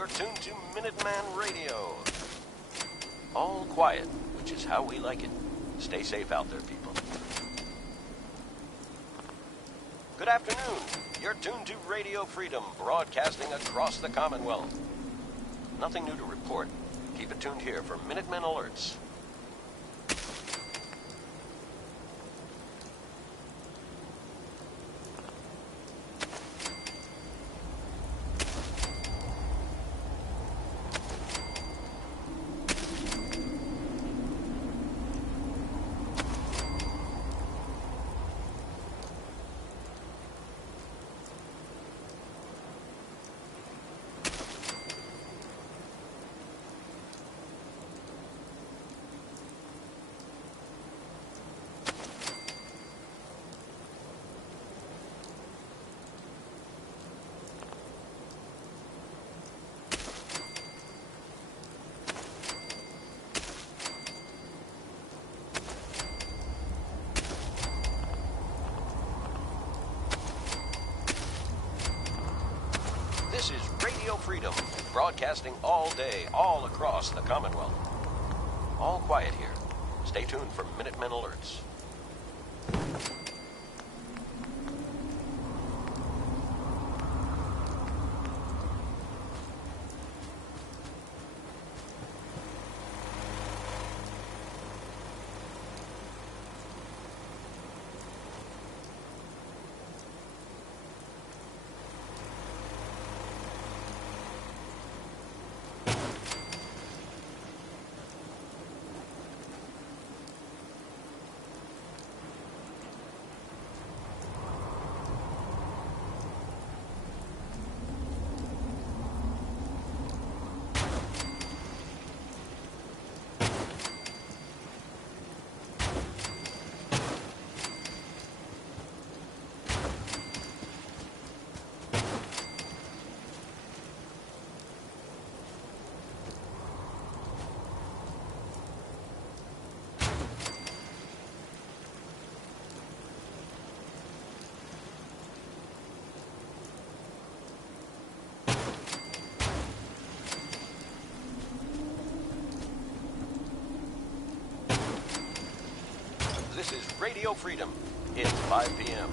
You're tuned to Minuteman Radio. All quiet, which is how we like it. Stay safe out there, people. Good afternoon. You're tuned to Radio Freedom, broadcasting across the Commonwealth. Nothing new to report. Keep it tuned here for Minutemen alerts. This is Radio Freedom, broadcasting all day, all across the Commonwealth. All quiet here. Stay tuned for Minutemen alerts. This is Radio Freedom. It's 5 p.m.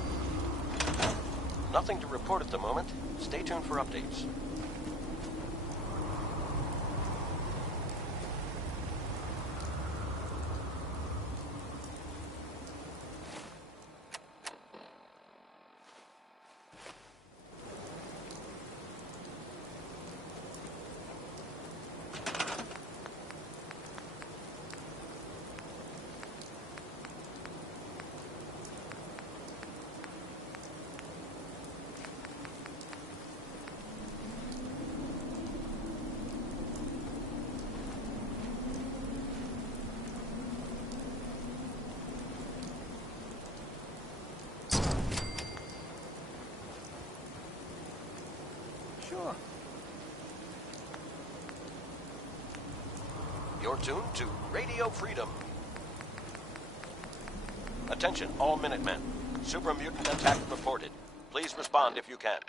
Nothing to report at the moment. Stay tuned for updates. Sure. You're tuned to Radio Freedom. Attention, all Minutemen. Super mutant attack reported. Please respond if you can.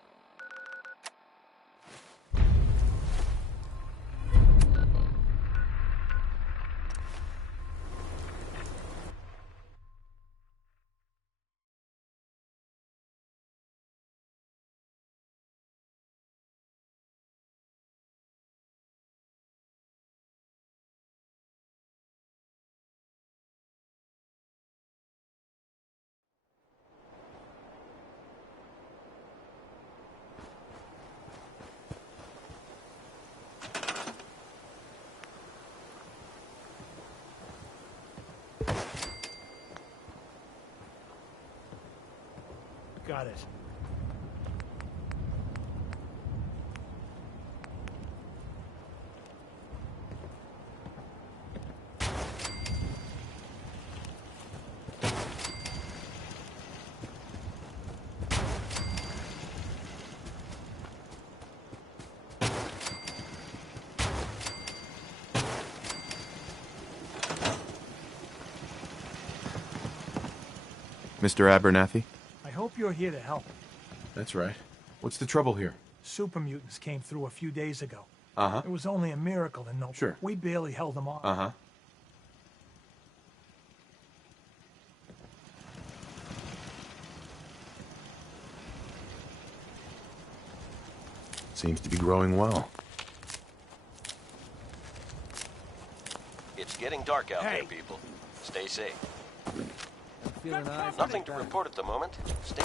Got it. Mr. Abernathy? I hope you're here to help. That's right. What's the trouble here? Super mutants came through a few days ago. Uh-huh. It was only a miracle to know. Sure. We barely held them off. Uh-huh. Seems to be growing well. It's getting dark out there, people. Stay safe. Nothing to report at the moment. Stay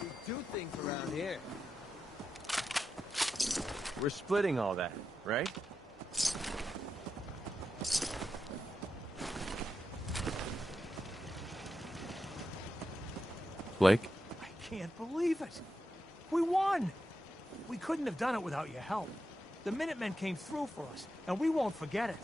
We do things around here. We're splitting all that, right? Blake? I can't believe it. We won. We couldn't have done it without your help. The Minutemen came through for us, and we won't forget it.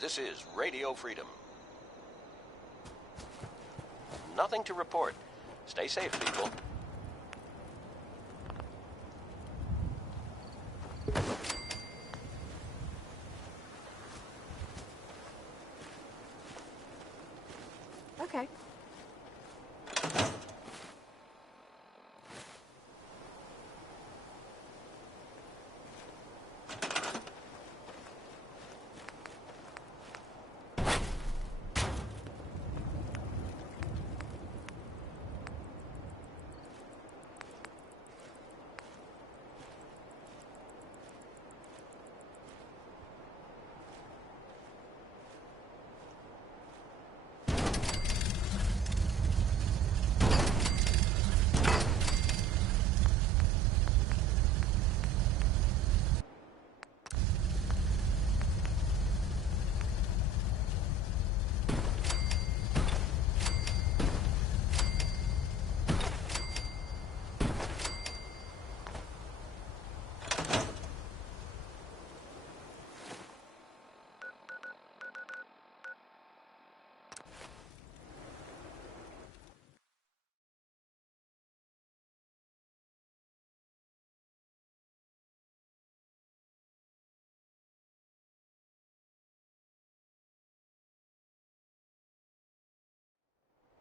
This is Radio Freedom. Nothing to report. Stay safe, people. Okay.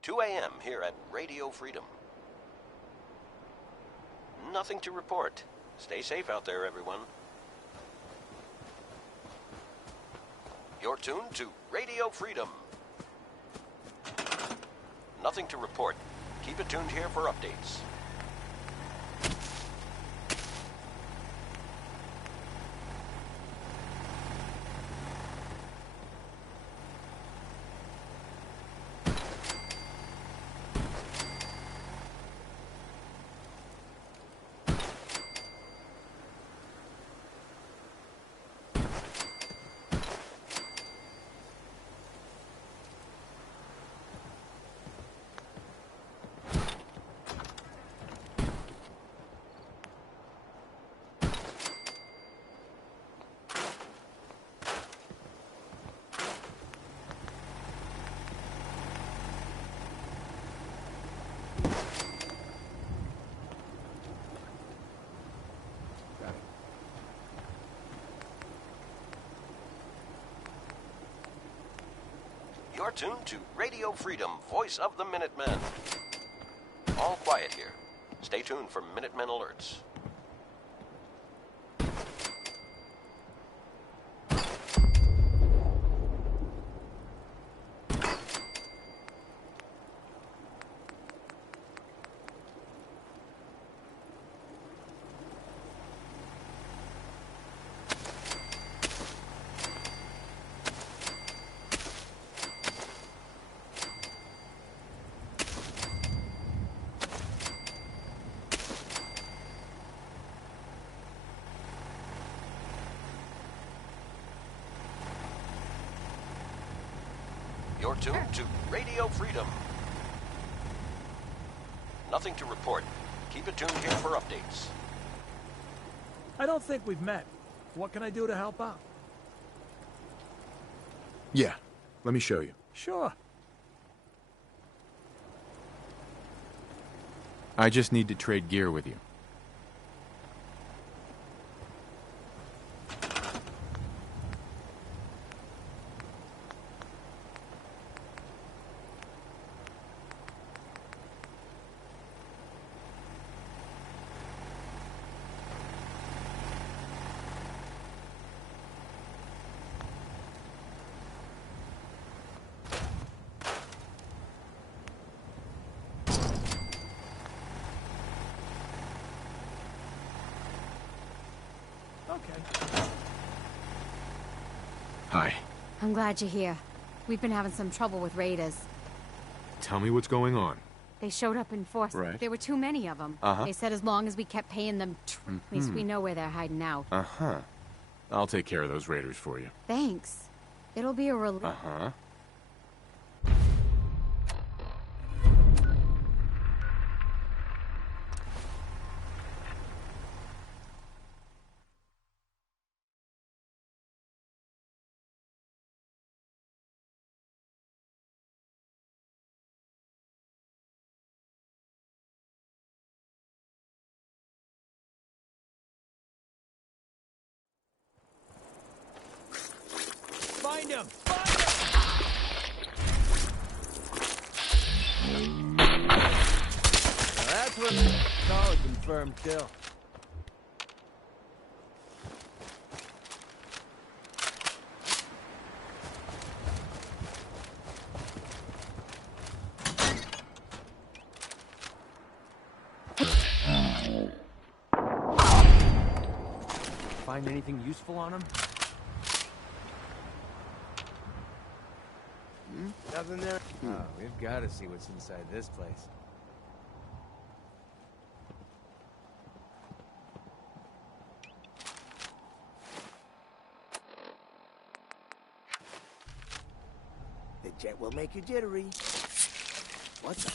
Two a.m. here at Radio Freedom. Nothing to report. Stay safe out there, everyone. You're tuned to Radio Freedom. Nothing to report. Keep it tuned here for updates. You're tuned to Radio Freedom, voice of the Minutemen. All quiet here. Stay tuned for Minutemen alerts. You're tuned to Radio Freedom. Nothing to report. Keep it tuned here for updates. I don't think we've met. What can I do to help out? Yeah, let me show you. Sure. I just need to trade gear with you. Okay. Hi. I'm glad you're here. We've been having some trouble with raiders. Tell me what's going on. They showed up in force. Right. There were too many of them. Uh-huh. They said as long as we kept paying them, at least we know where they're hiding out. Uh-huh. I'll take care of those raiders for you. Thanks. It'll be a relief. Uh-huh. Find him! Find him! Now that's what they call a confirmed kill. Find anything useful on him? Nothing there? Oh, we've got to see what's inside this place. The jet will make you jittery. What's up?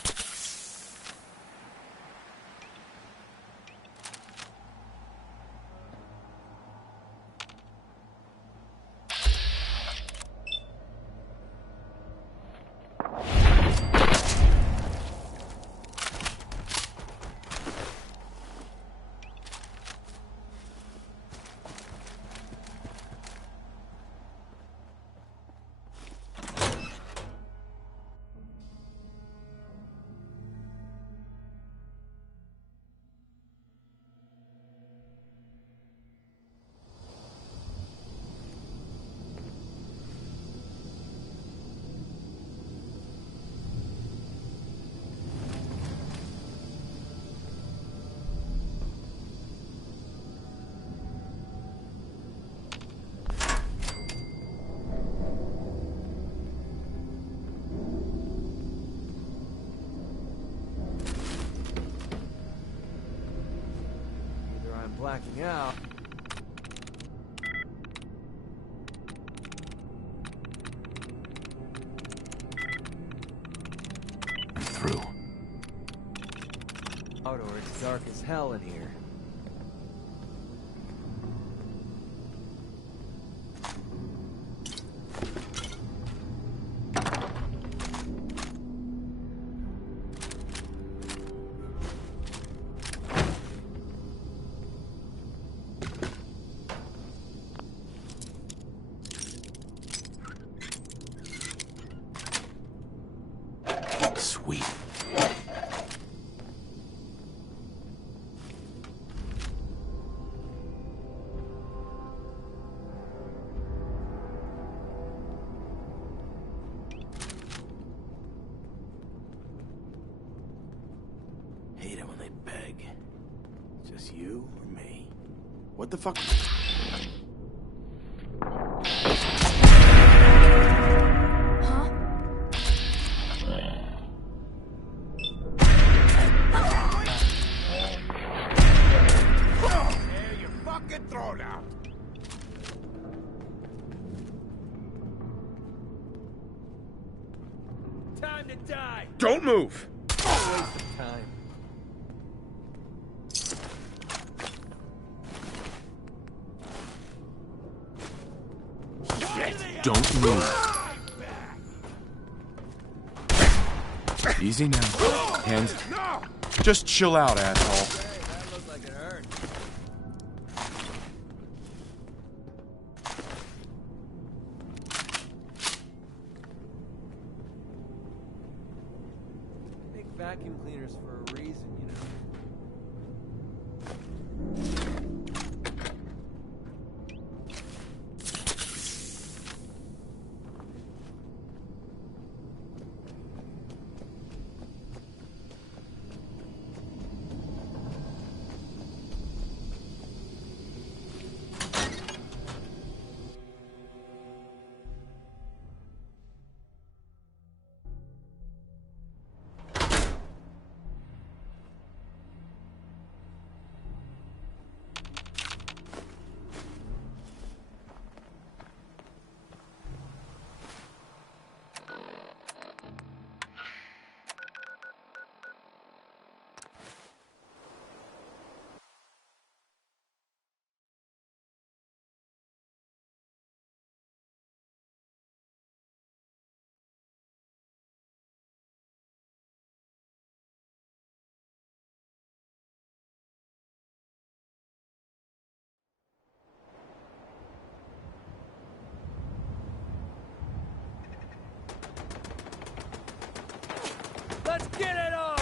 Blacking out. I'm through. Out or it's dark as hell in here. Just you or me? What the fuck? There, you fucking thrown out. Time to die. Don't move! Waste of time. Don't move. Easy now. Hands. Just chill out, asshole. That looked like it hurt. Make vacuum cleaners for a reason, you know. Let's get it on!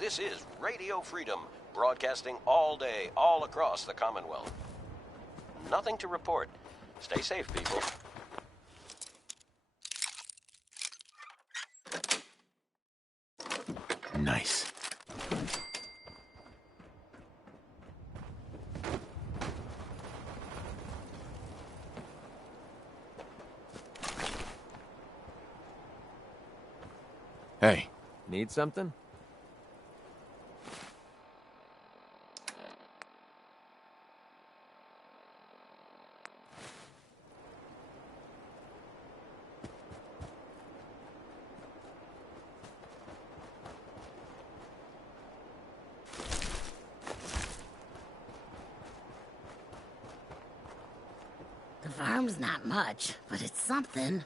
This is Radio Freedom, broadcasting all day, all across the Commonwealth. Nothing to report. Stay safe, people. Nice. Hey. Need something? The farm's not much, but it's something.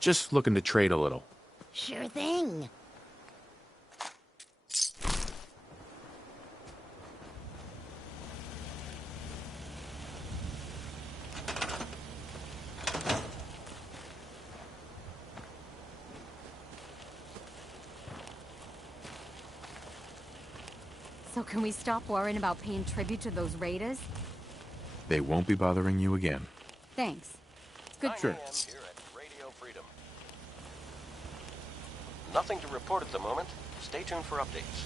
Just looking to trade a little. Sure thing. So can we stop worrying about paying tribute to those raiders? They won't be bothering you again. Thanks. It's good. I am here at Radio Freedom. Nothing to report at the moment. Stay tuned for updates.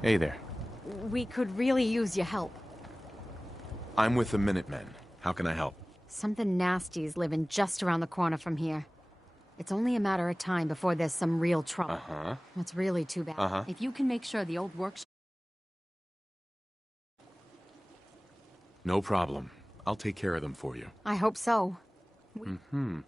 Hey there. We could really use your help. I'm with the Minutemen. How can I help? Something nasty's living just around the corner from here. It's only a matter of time before there's some real trouble. Uh-huh. It's really too bad. Uh-huh. If you can make sure the old workshop... No problem. I'll take care of them for you. I hope so. Mm-hmm.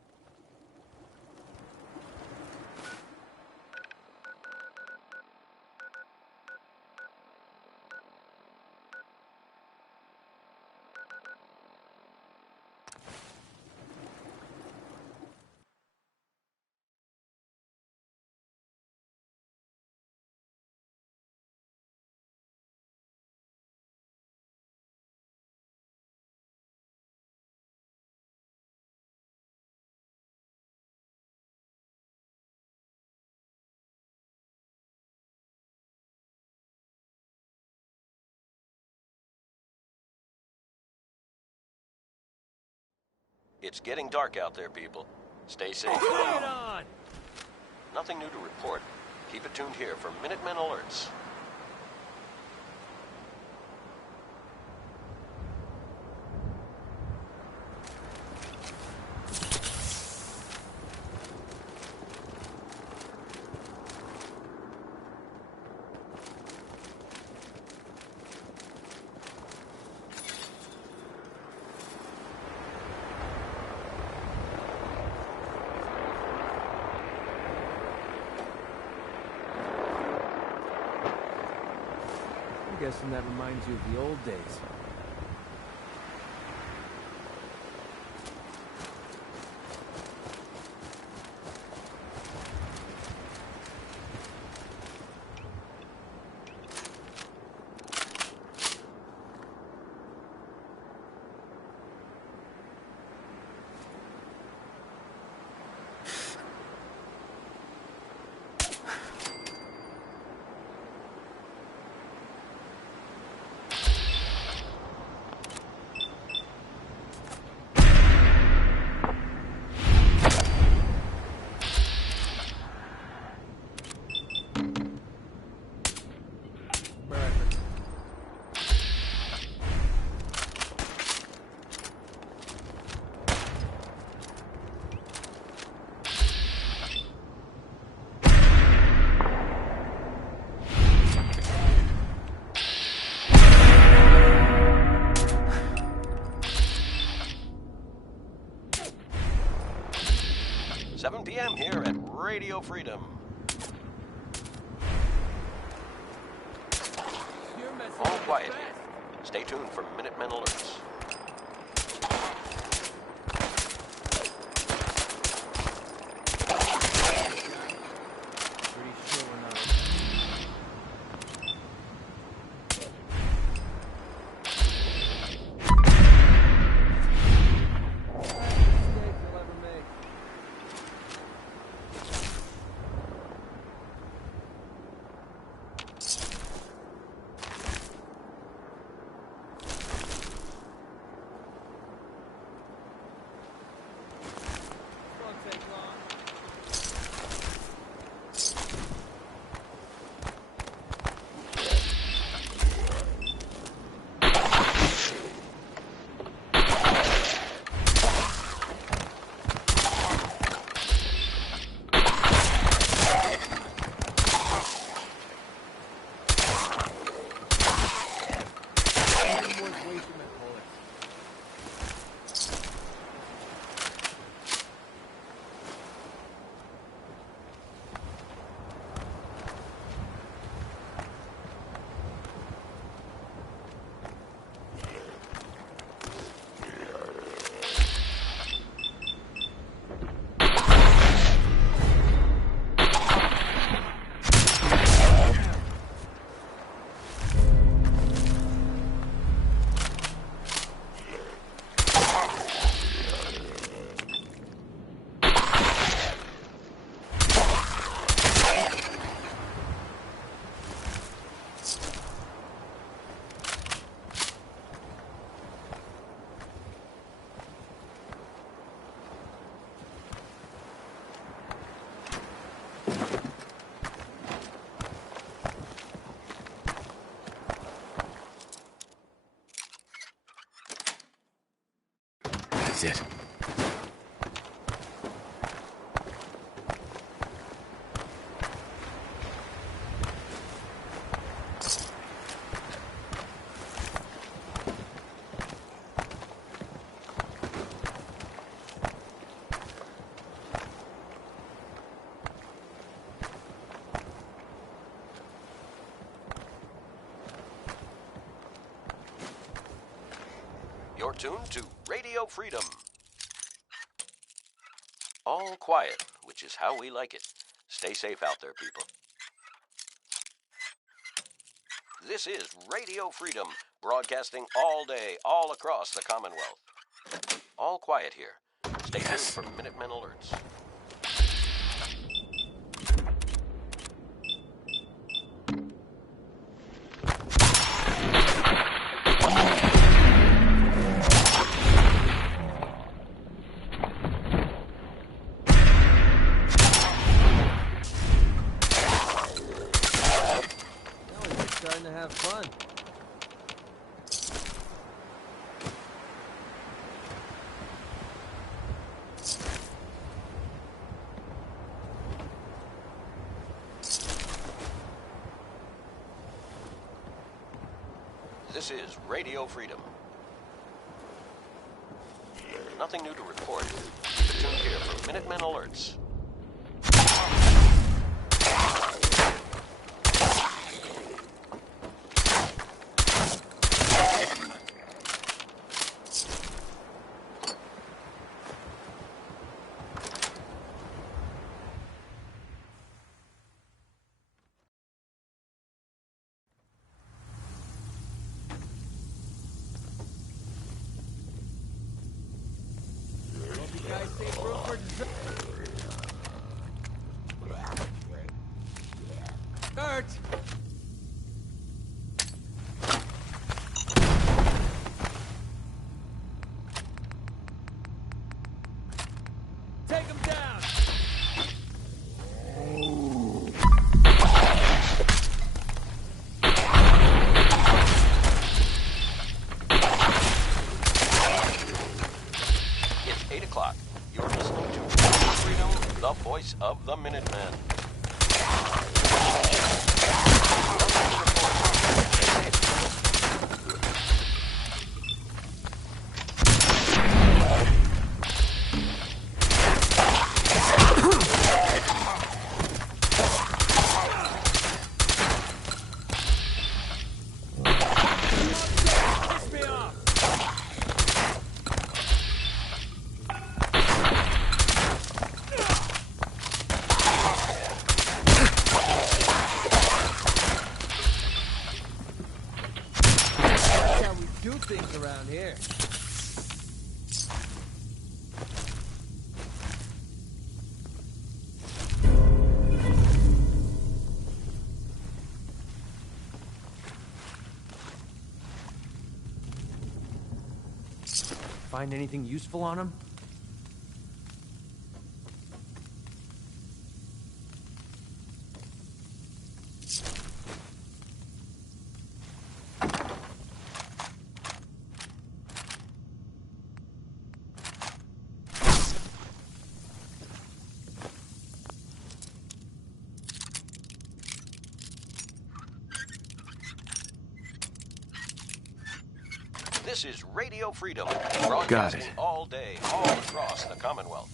It's getting dark out there, people. Stay safe. Bring it on! Nothing new to report. Keep it tuned here for Minutemen alerts. I'm guessing that reminds you of the old days. PM here at Radio Freedom. All quiet here. Stay tuned for Minutemen alerts. Pretty sure we're not. That's it. You're tuned to Radio Freedom. All quiet, which is how we like it. Stay safe out there, people. This is Radio Freedom, broadcasting all day, all across the Commonwealth. All quiet here. Stay tuned for Minutemen alerts. Starting to have fun. This is Radio Freedom. Nothing new to report. Keep it tuned here for Minutemen alerts. Kurt! Take him down! It's 8 o'clock. You're listening to Radio Freedom, the voice of the Minutemen. Do things around here. Find anything useful on him? This is Radio Freedom, broadcasting all day, all across the Commonwealth.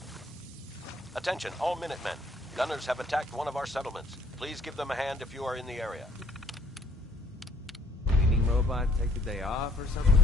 Attention, all Minutemen. Gunners have attacked one of our settlements. Please give them a hand if you are in the area. Cleaning robot take the day off or something?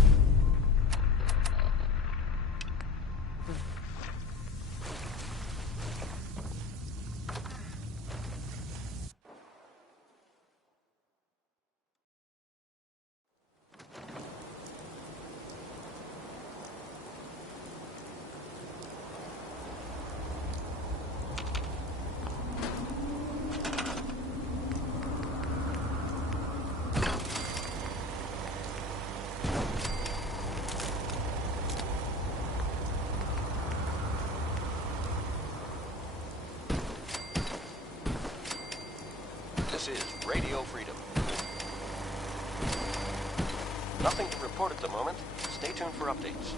This is Radio Freedom. Nothing to report at the moment. Stay tuned for updates.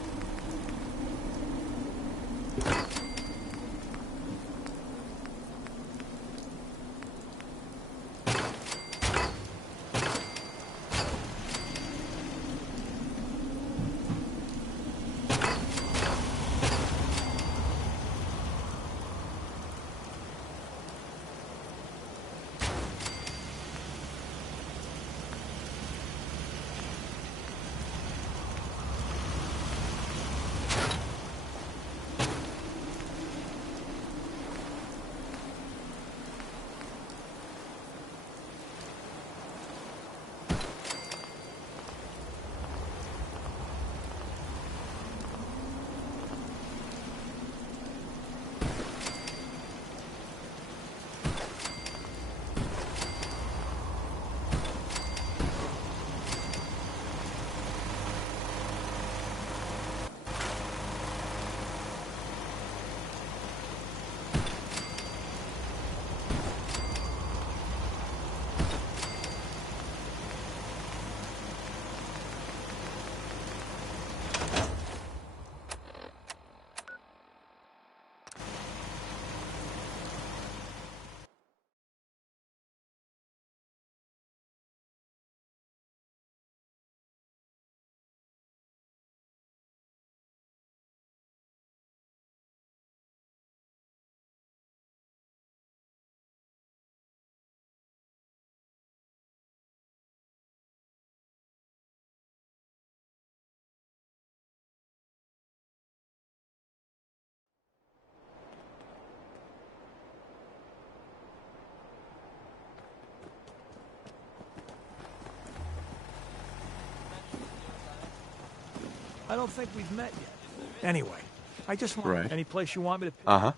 I don't think we've met yet. Anyway, I just want... Right. Any place you want me to... Uh-huh.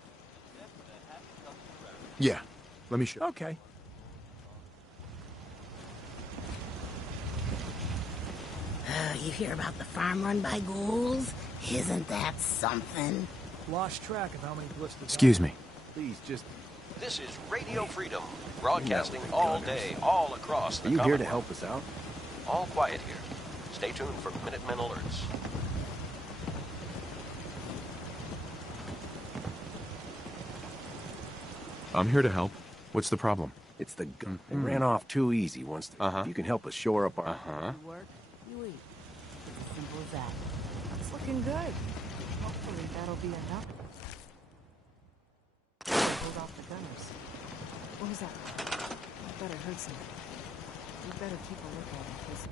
Yeah. Let me show. Okay. You hear about the farm run by ghouls? Isn't that something? Lost track of how many blisters... Excuse me. Please, just... This is Radio Freedom, broadcasting all day, all across the Are you here to Commonwealth. help us out? All quiet here. Stay tuned for Minutemen alerts. I'm here to help. What's the problem? It's the gun. They ran off too easy once. You can help us shore up our... You work, you eat. It's as simple as that. It's looking good. Hopefully that'll be enough. Hold off the gunners. What was that? I thought I heard something. We better keep a lookout in case...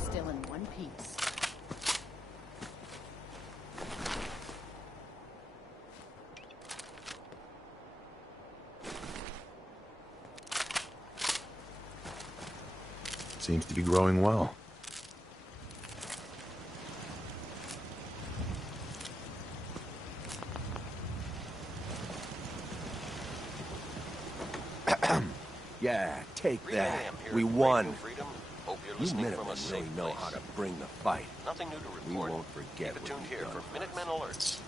Still in one piece. Seems to be growing well. Yeah, take Reed that. Lamb here We from won. Radio Freedom. Hope you're You listening Minutemen from a safe really know place. how to bring the fight. Nothing new to We report. won't forget Keep it what tuned you've here done for for Minutemen alerts.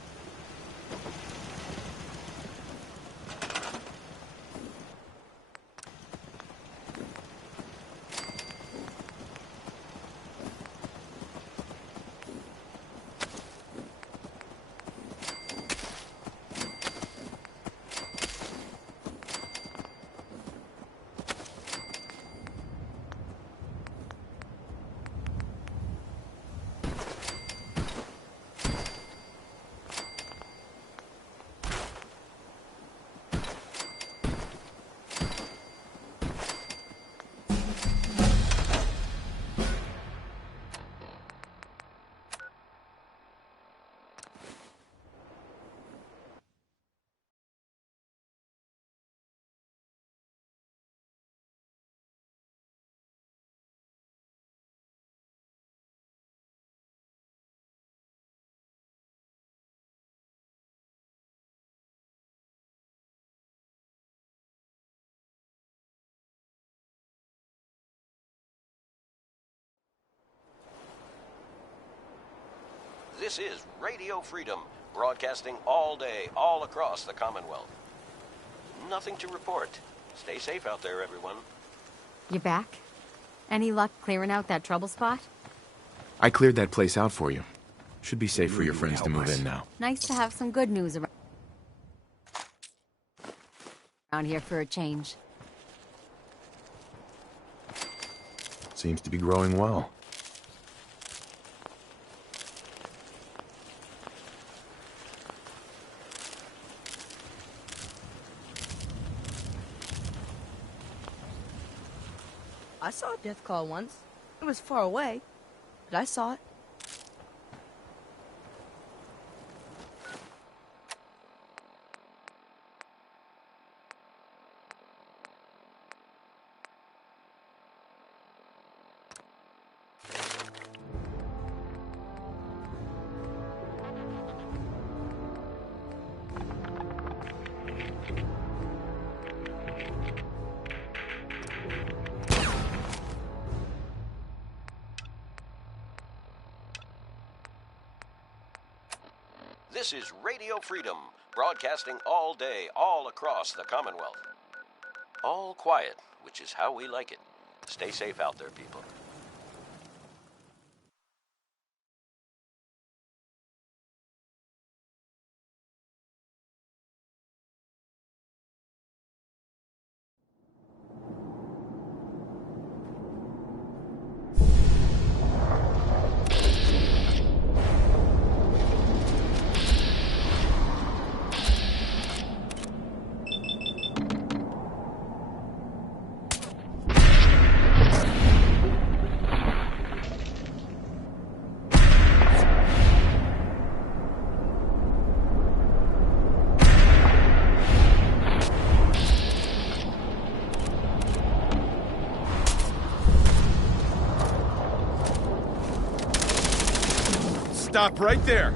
This is Radio Freedom, broadcasting all day, all across the Commonwealth. Nothing to report. Stay safe out there, everyone. You back? Any luck clearing out that trouble spot? I cleared that place out for you. Should be safe for your friends to move in now. Nice to have some good news around here for a change. Seems to be growing well. I saw a death call once. It was far away, but I saw it. This is Radio Freedom, broadcasting all day, all across the Commonwealth. All quiet, which is how we like it. Stay safe out there, people. Stop right there!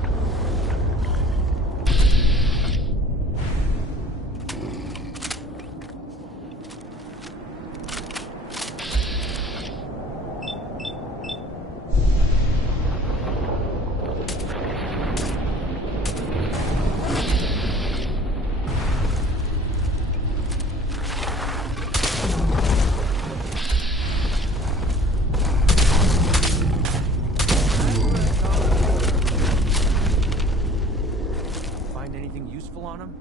On him?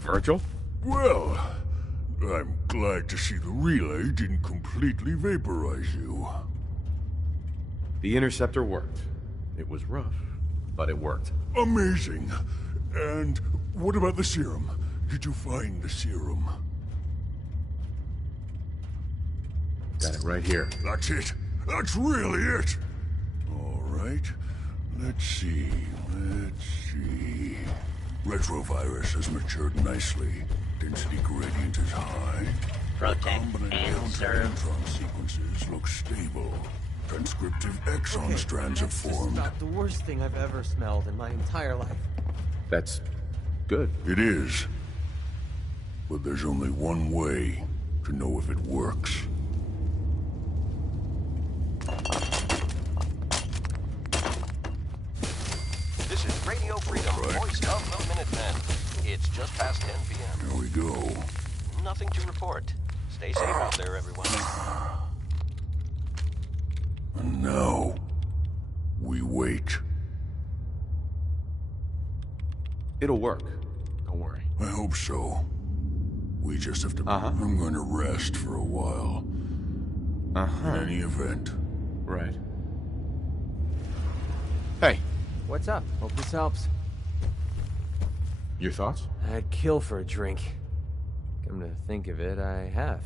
Virgil? Well, I'm glad to see the relay didn't completely vaporize you. The interceptor worked. It was rough, but it worked. Amazing. And what about the serum? Did you find the serum? Got it right here. That's it. That's really it. All right. Let's see. Retrovirus has matured nicely. Density gradient is high. Protect and serve. Intron sequences look stable. Transcriptive exon strands have formed. That's not the worst thing I've ever smelled in my entire life. That's good. It is. But there's only one way to know if it works. This is Radio Freedom, voice of the Minutemen. It's just past 10 p.m. Here we go. Nothing to report. Stay safe out there, everyone. And now, we wait. It'll work. Don't worry. I hope so. We just have to... I'm going to rest for a while. In any event. Right. Hey. What's up? Hope this helps. Your thoughts? I'd kill for a drink. Come to think of it, I have.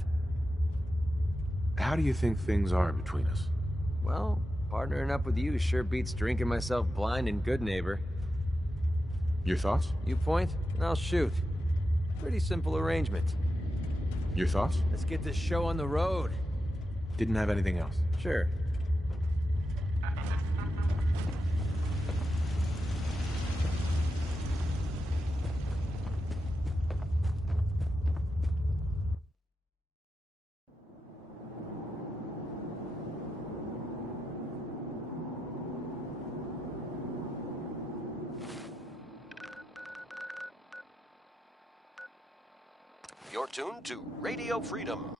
How do you think things are between us? Well, partnering up with you sure beats drinking myself blind in Good Neighbor. Your thoughts? You point, and I'll shoot. Pretty simple arrangement. Your thoughts? Let's get this show on the road. Didn't have anything else. Sure. You're tuned to Radio Freedom.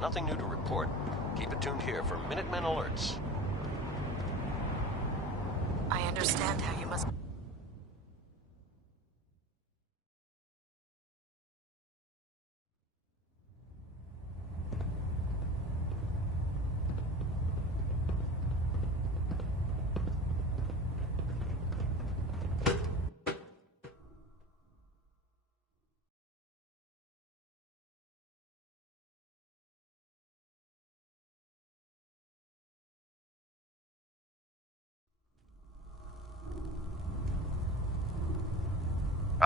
Nothing new to report. Keep it tuned here for Minutemen alerts. I understand how you must...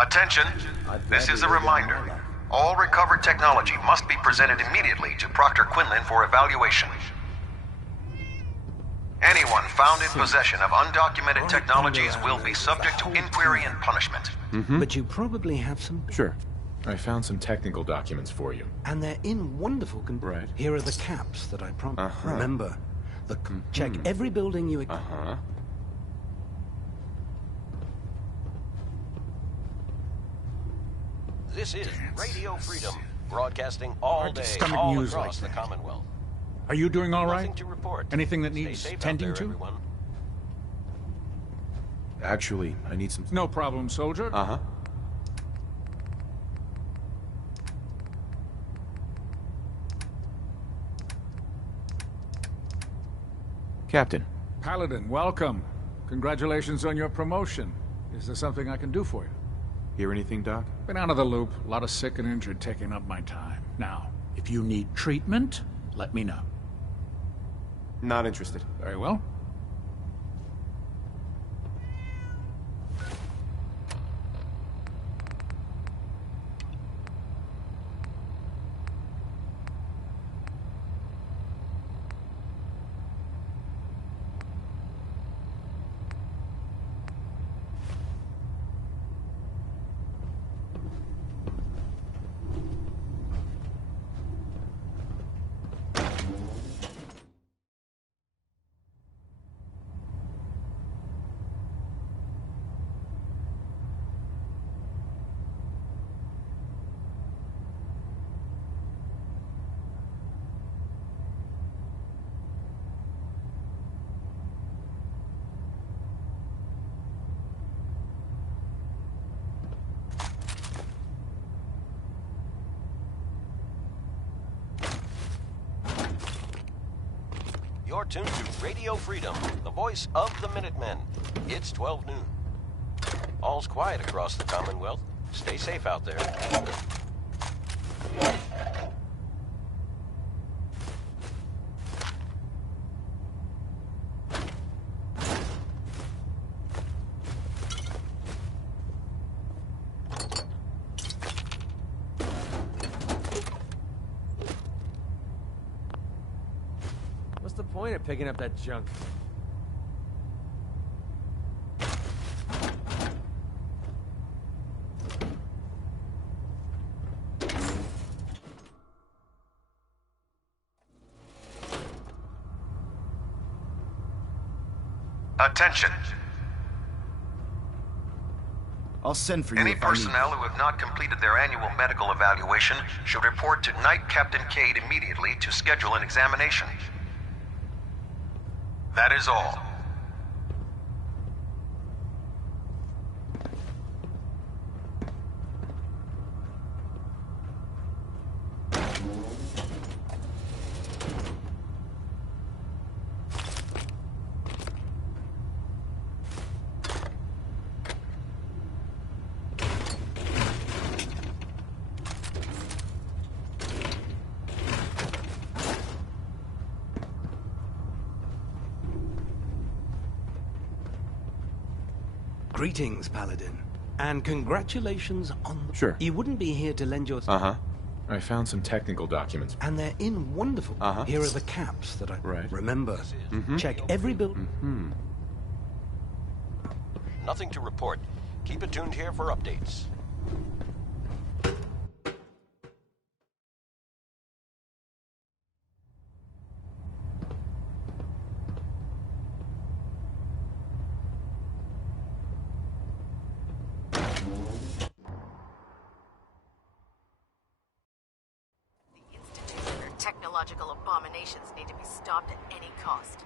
Attention, this is a reminder. All recovered technology must be presented immediately to Proctor Quinlan for evaluation. Anyone found in possession of undocumented technologies will be subject to inquiry and punishment. But you probably have some... Sure. I found some technical documents for you. And they're in wonderful Right. Here are the caps that I promised. Remember, check every building you... This is Radio Freedom, broadcasting all day, stomach all news across like the Commonwealth. Are you doing all right? Nothing to report. Anything that Stay needs safe out tending there, to? everyone. Actually, I need some... No problem, soldier. Uh-huh. Captain. Paladin, welcome. Congratulations on your promotion. Is there something I can do for you? Hear anything, Doc? Been out of the loop. A lot of sick and injured taking up my time. Now, if you need treatment, let me know. Not interested. Very well. You're tuned to Radio Freedom, the voice of the Minutemen. It's 12 noon. All's quiet across the Commonwealth. Stay safe out there. What's the point of picking up that junk? Attention. I'll send for you Any if I need personnel who have not completed their annual medical evaluation should report to Night Captain Cade immediately to schedule an examination. That is all. Greetings, Paladin. And congratulations on the... Sure. You wouldn't be here to lend your... Uh-huh. I found some technical documents. And they're in wonderful... Uh-huh. Here are the caps that I... Right. Remember, check every building... Nothing to report. Keep it tuned here for updates. Technological abominations need to be stopped at any cost.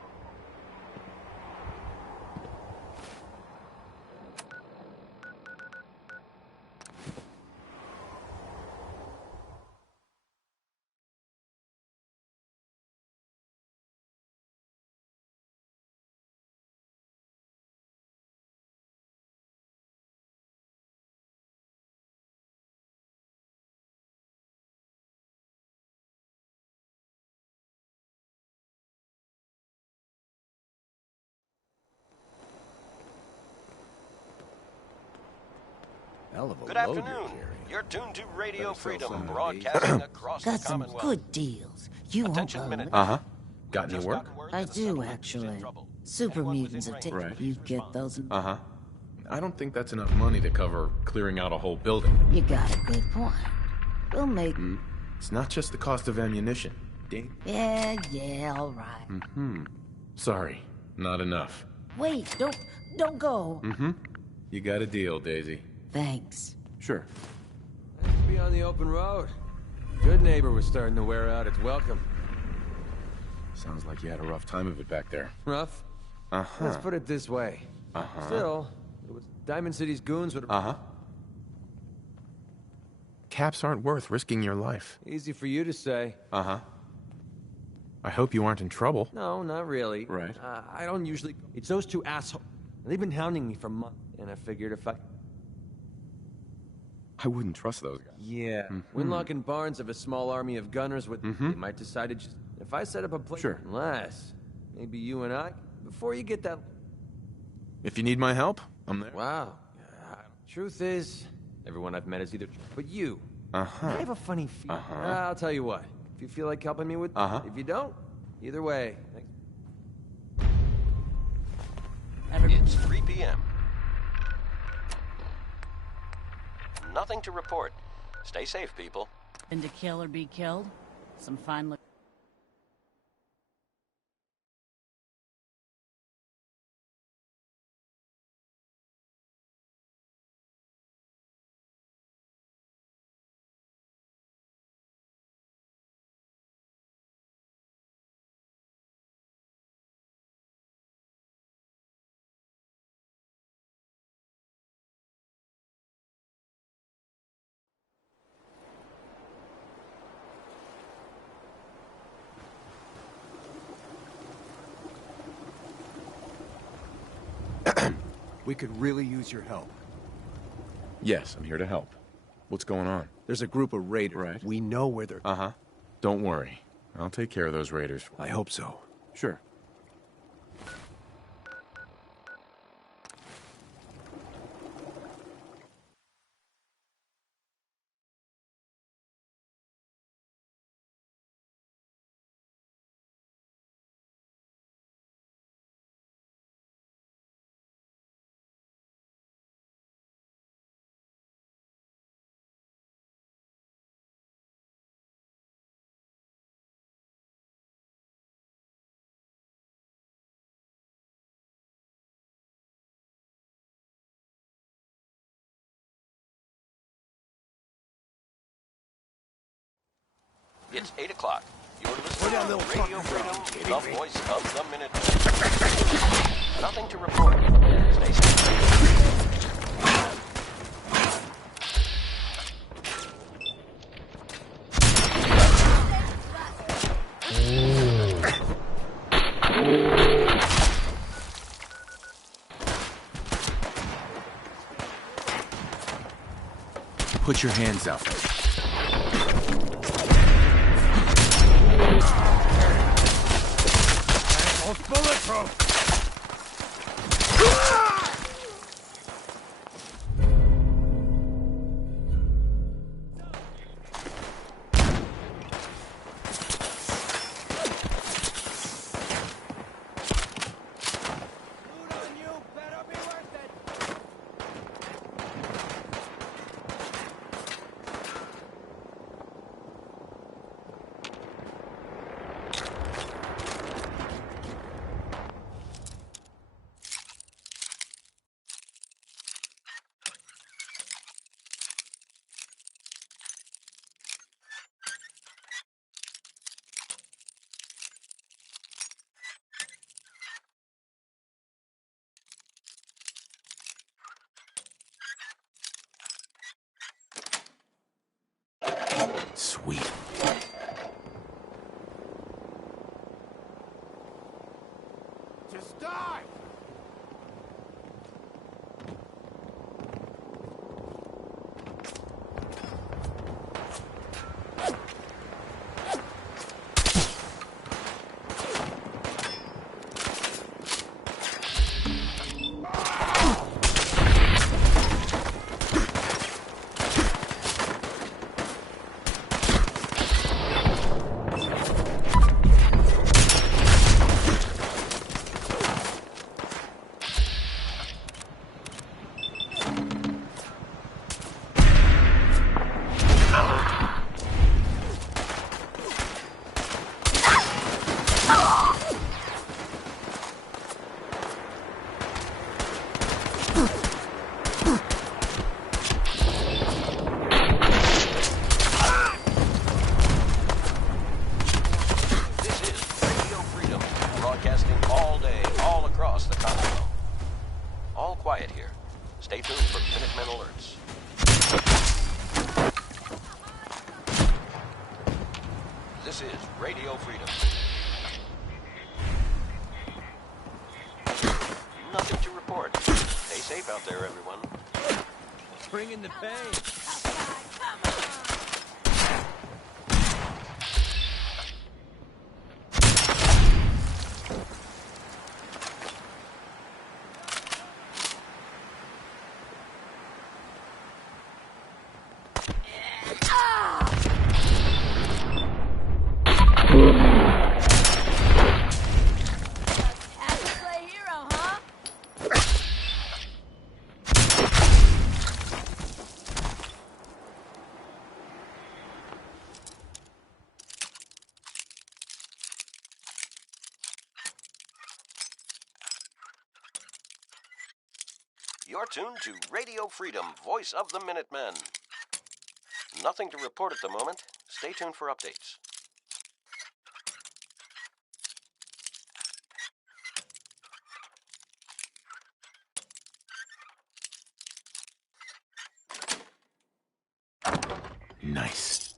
Good afternoon. You're tuned to Radio Freedom, broadcasting across Got the some Commonwealth. good deals. You won't Attention, believe. Minutemen. Uh-huh. Got any work? I do, actually. Super mutants have taken... Right. You get those... Uh-huh. I don't think that's enough money to cover clearing out a whole building. You got a good point. We'll make... It's not just the cost of ammunition. Ding. Yeah, all right. Mm-hmm. Sorry, not enough. Wait, don't go. Mm-hmm. You got a deal, Daisy. Thanks. Sure. on the open road. Good neighbor was starting to wear out its welcome. Sounds like you had a rough time of it back there. Rough? Uh-huh. Let's put it this way. Uh-huh. Still, it was Diamond City's goons would have... Uh-huh. Caps aren't worth risking your life. Easy for you to say. Uh-huh. I hope you aren't in trouble. No, not really. Right. I don't usually... It's those two assholes. They've been hounding me for months, and I figured if I wouldn't trust those guys. Yeah. Winlock and Barnes have a small army of gunners with... They might decide to just... If I set up a place... Sure. Unless... Maybe you and I... Before you get that... If you need my help, I'm there. Wow. Truth is, everyone I've met is either... But you... Uh-huh. I have a funny feeling. I'll tell you what. If you feel like helping me with... If you don't, either way... It's 3 p.m. Nothing to report. Stay safe, people. And to kill or be killed? Some fine look. We could really use your help. Yes, I'm here to help. What's going on? There's a group of raiders. Right. We know where they're... Uh-huh. Don't worry. I'll take care of those raiders. I hope so. Sure. It's 8 o'clock. You're listening that to little Radio fucking Freedom, drum, the kidding me? voice of the minute. Nothing to report. Stay safe. Put your hands up. Almost bulletproof. Sweet. Just die! This is Radio Freedom. Nothing to report. Stay safe out there, everyone. Bring in the pain. You're tuned to Radio Freedom, voice of the Minutemen. Nothing to report at the moment. Stay tuned for updates. Nice.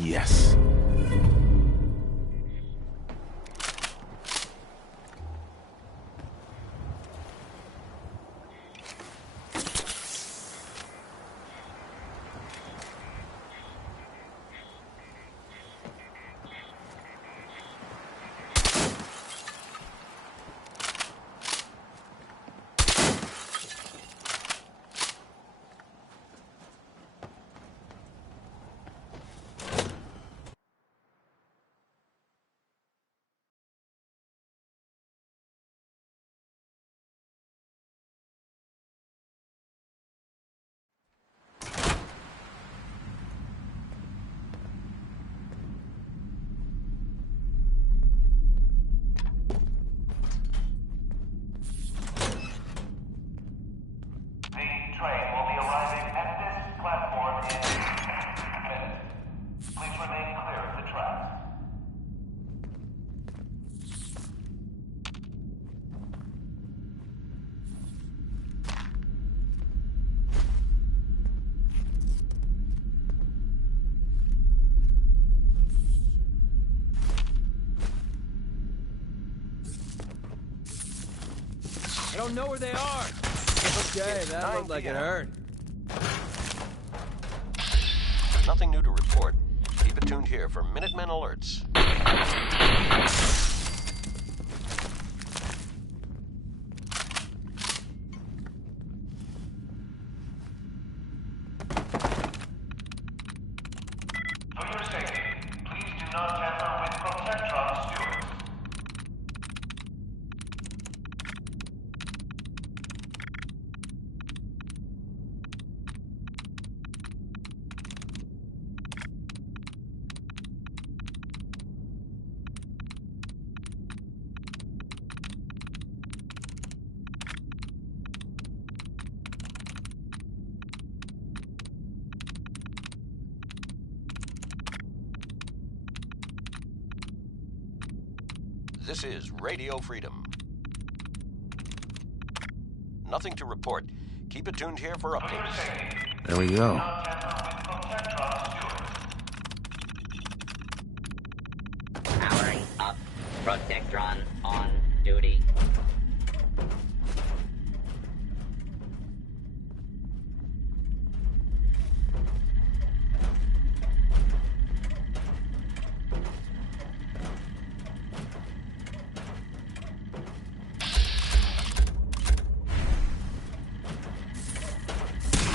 Yes. I don't know where they are. Okay, that looked like it hurt. Nothing new to report. Keep it tuned here for Minutemen alerts. For your safety, please do not tamper with Protectron stewards. This is Radio Freedom. Nothing to report. Keep it tuned here for updates. There we go. Powering up. Protectron on duty.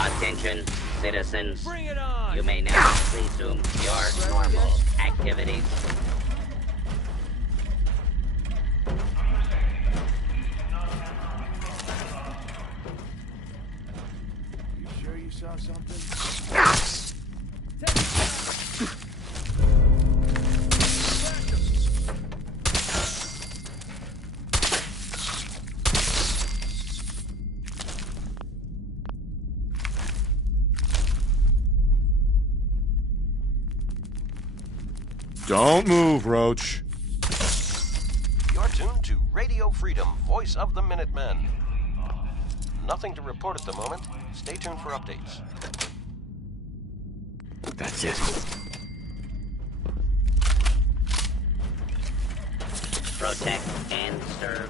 Attention, citizens. Bring it on! You may now resume your normal activities. You sure you saw something? Don't move, Roach. You're tuned to Radio Freedom, voice of the Minutemen. Nothing to report at the moment. Stay tuned for updates. That's it. protect, and serve.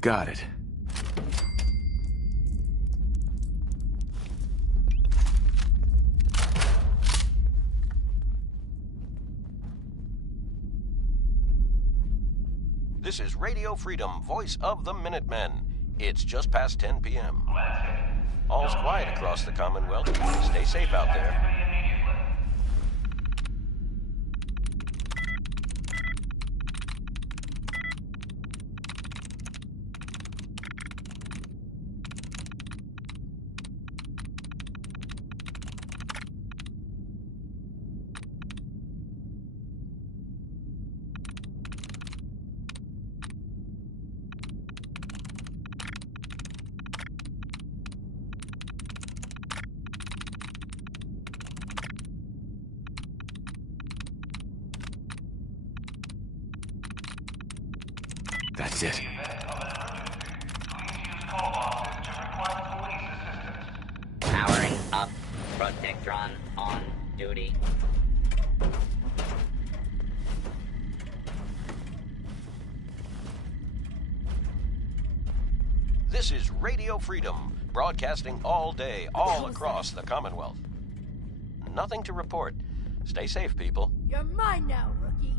Got it. This is Radio Freedom, voice of the Minutemen. It's just past 10 p.m. All's quiet across the Commonwealth. Stay safe out there. That's it. Powering up. Protectron on duty. This is Radio Freedom, broadcasting all day, all across the Commonwealth. Nothing to report. Stay safe, people. You're mine now, rookie.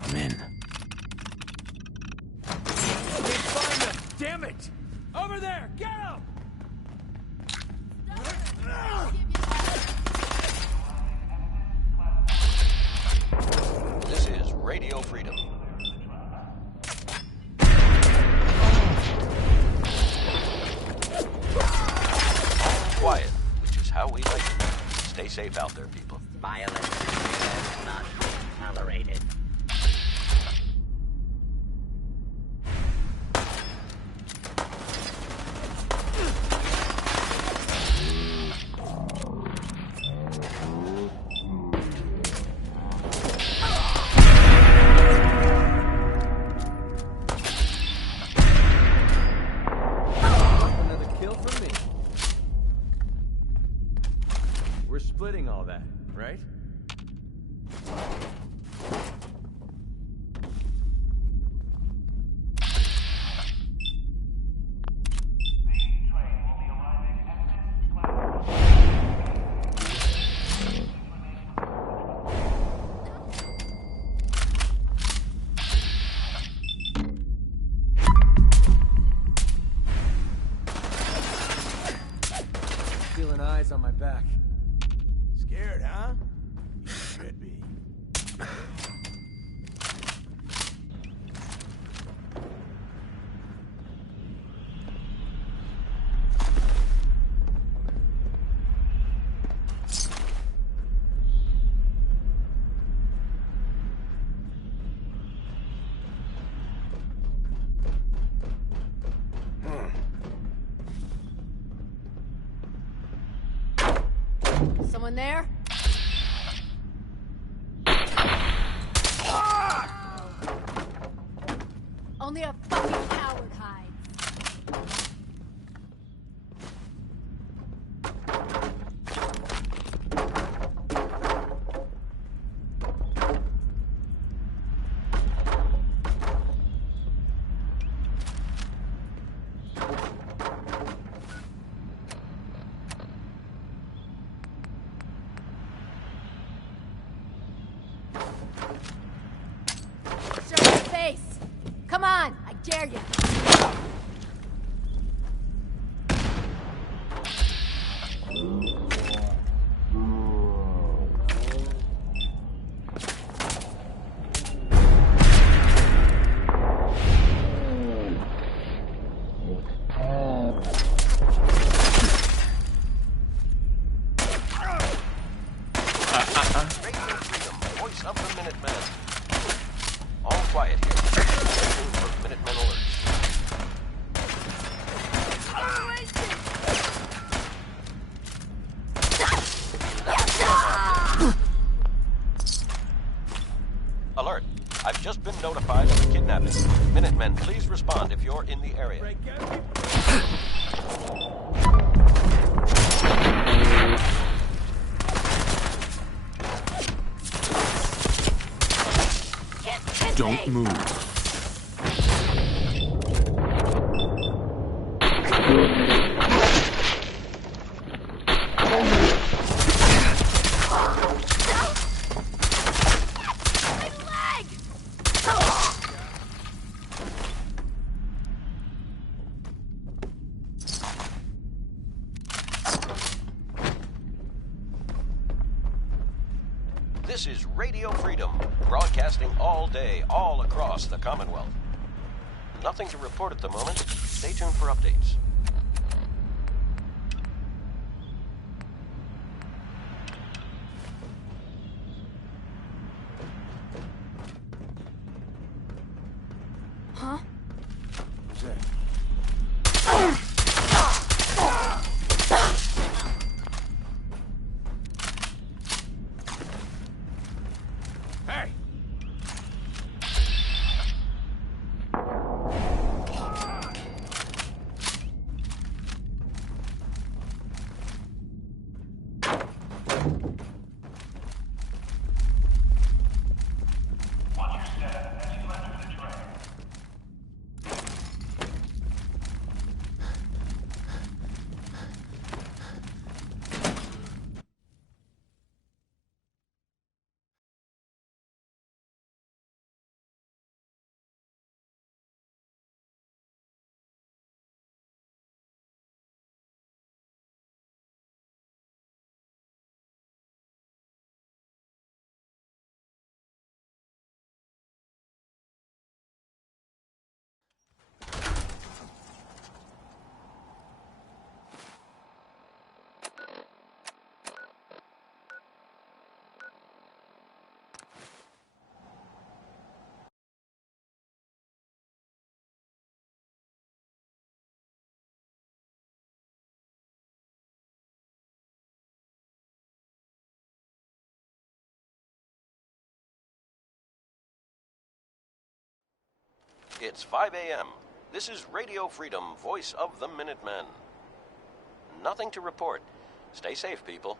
I'm in. Find them! Damn it! Over there! Get him! This is Radio Freedom. Quiet, which is how we like it. Stay safe out there, people. Violence is not tolerated. Another kill for me. We're splitting all that, right? Feeling eyes on my back. Scared, huh? You should be. Someone there? Only a fucking coward hides. Show your face! Come on, I dare you! Radio Freedom, voice of the Minutemen. All quiet here. Stay tuned for Minutemen alerts. Alert. I've just been notified of a kidnapping. Minutemen, please respond if you're in the area. Don't move. This is Radio Freedom, broadcasting all day, all across the Commonwealth. Nothing to report at the moment. Stay tuned for updates. Huh? Who's that? Hey! It's 5 a.m. This is Radio Freedom, voice of the Minutemen. Nothing to report. Stay safe, people.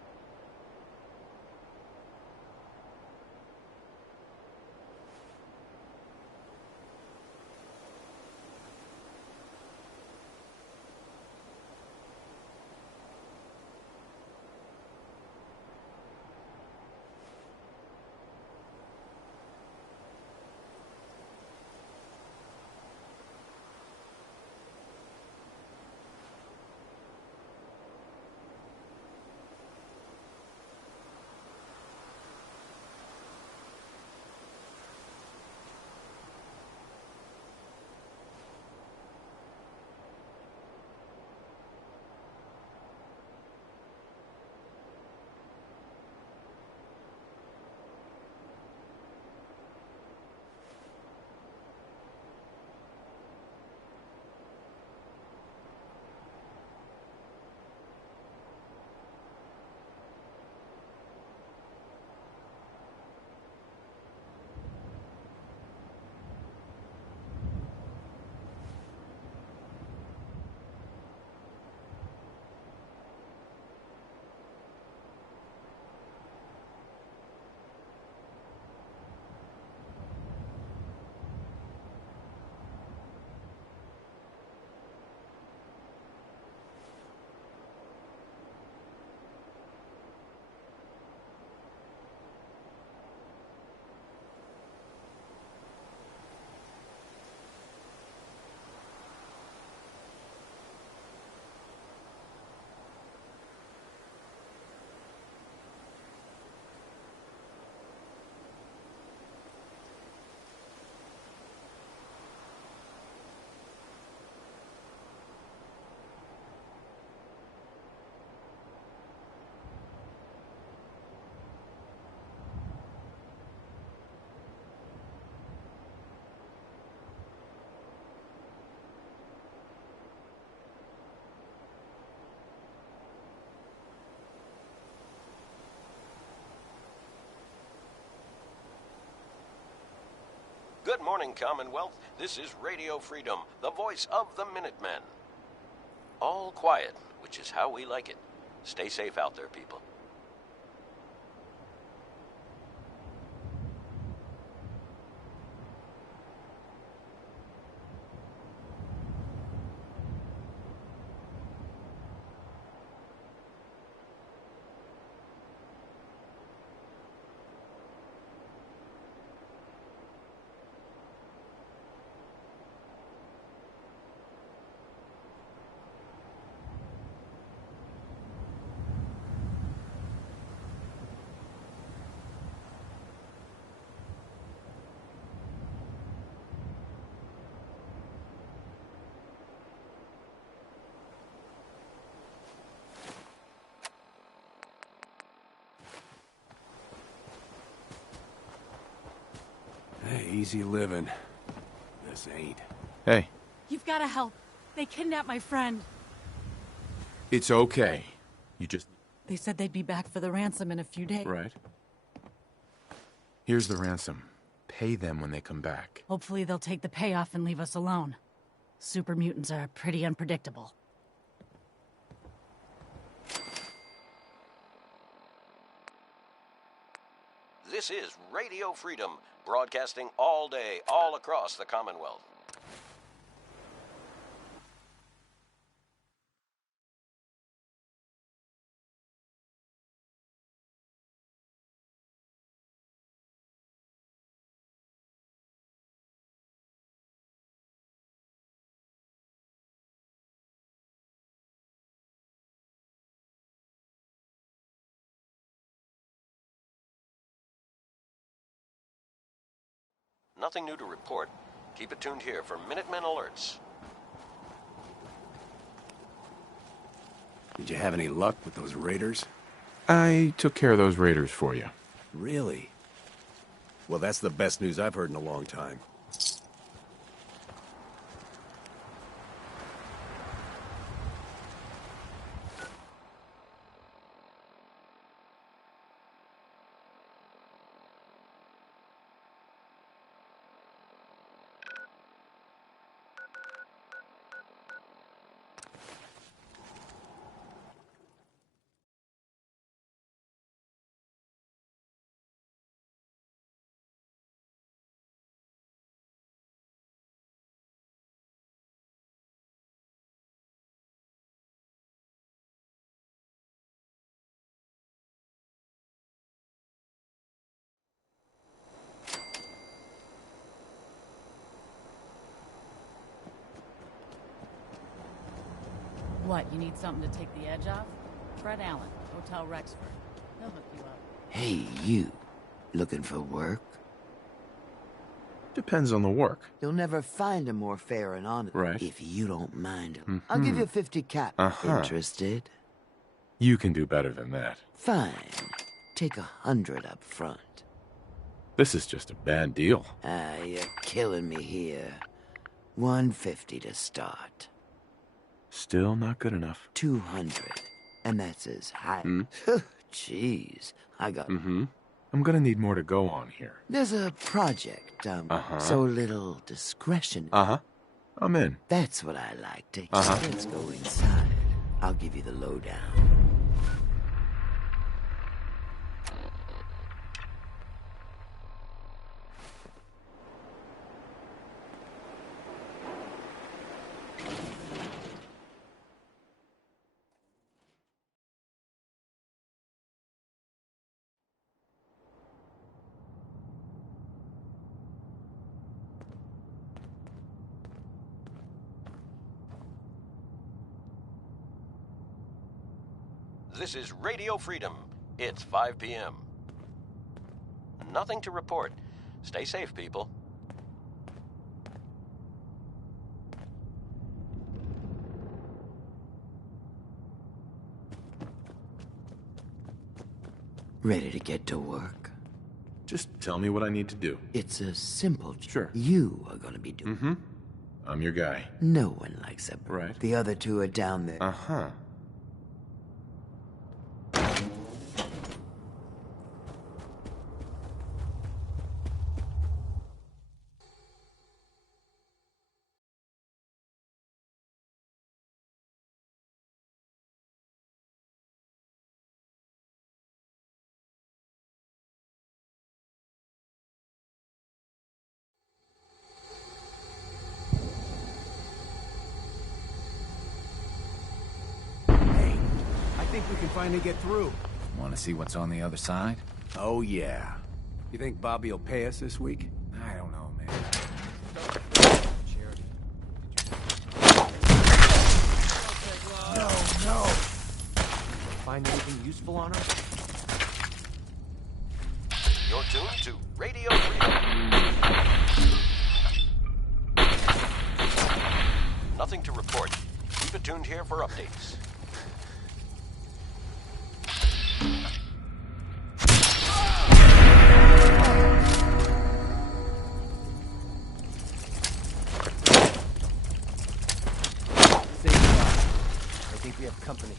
Good morning, Commonwealth. This is Radio Freedom, the voice of the Minutemen. All quiet, which is how we like it. Stay safe out there, people. Hey, easy living. This ain't. Hey, You've got to help. They kidnapped my friend. it's okay. You just... They said they'd be back for the ransom in a few days. Right. Here's the ransom. Pay them when they come back. Hopefully they'll take the payoff and leave us alone. Super mutants are pretty unpredictable. This is Radio Freedom, broadcasting all day, all across the Commonwealth. Nothing new to report. Keep it tuned here for Minutemen alerts. Did you have any luck with those raiders? I took care of those raiders for you. Really? Well, that's the best news I've heard in a long time. What, you need something to take the edge off? Fred Allen, Hotel Rexford. He'll hook you up. Hey, you. Looking for work? Depends on the work. You'll never find a more fair and honest. Right. If you don't mind 'em. I'll give you 50 cap. Interested? You can do better than that. Fine. Take 100 up front. This is just a bad deal. You're killing me here. 150 to start. Still not good enough. 200. And that's as high. Jeez. I got... I'm gonna need more to go on here. There's a project, so little discretion. I'm in. That's what I like to hear. Let's go inside. I'll give you the lowdown. This is Radio Freedom. It's 5 p.m. Nothing to report. Stay safe, people. Ready to get to work? Just tell me what I need to do. It's a simple job. Sure. You are gonna be doing. I'm your guy. No one likes a... Right. The other two are down there. think we can finally get through? Want to see what's on the other side? Oh, yeah. You think Bobby will pay us this week? I don't know, man. No. Find anything useful on her? You're tuned to Radio Freedom. Nothing to report. Keep it tuned here for updates. I think we have company.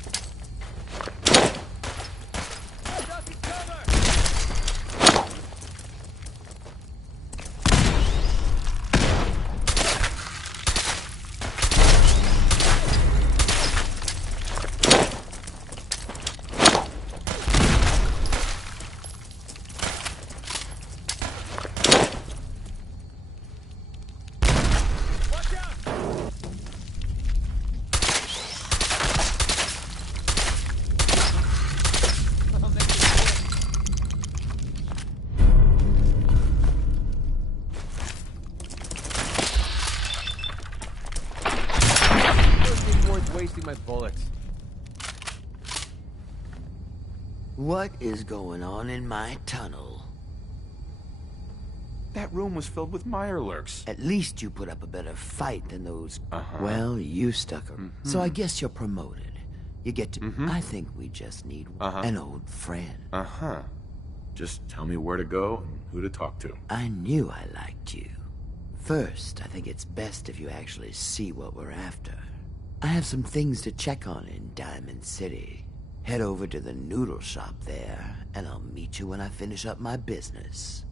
Wasting my bullets. What is going on in my tunnel? That room was filled with Mirelurks. At least you put up a better fight than those... Well, you stuck 'em. So I guess you're promoted. You get to... I think we just need an old friend. Just tell me where to go and who to talk to. I knew I liked you. First, I think it's best if you actually see what we're after. I have some things to check on in Diamond City. Head over to the noodle shop there, and I'll meet you when I finish up my business.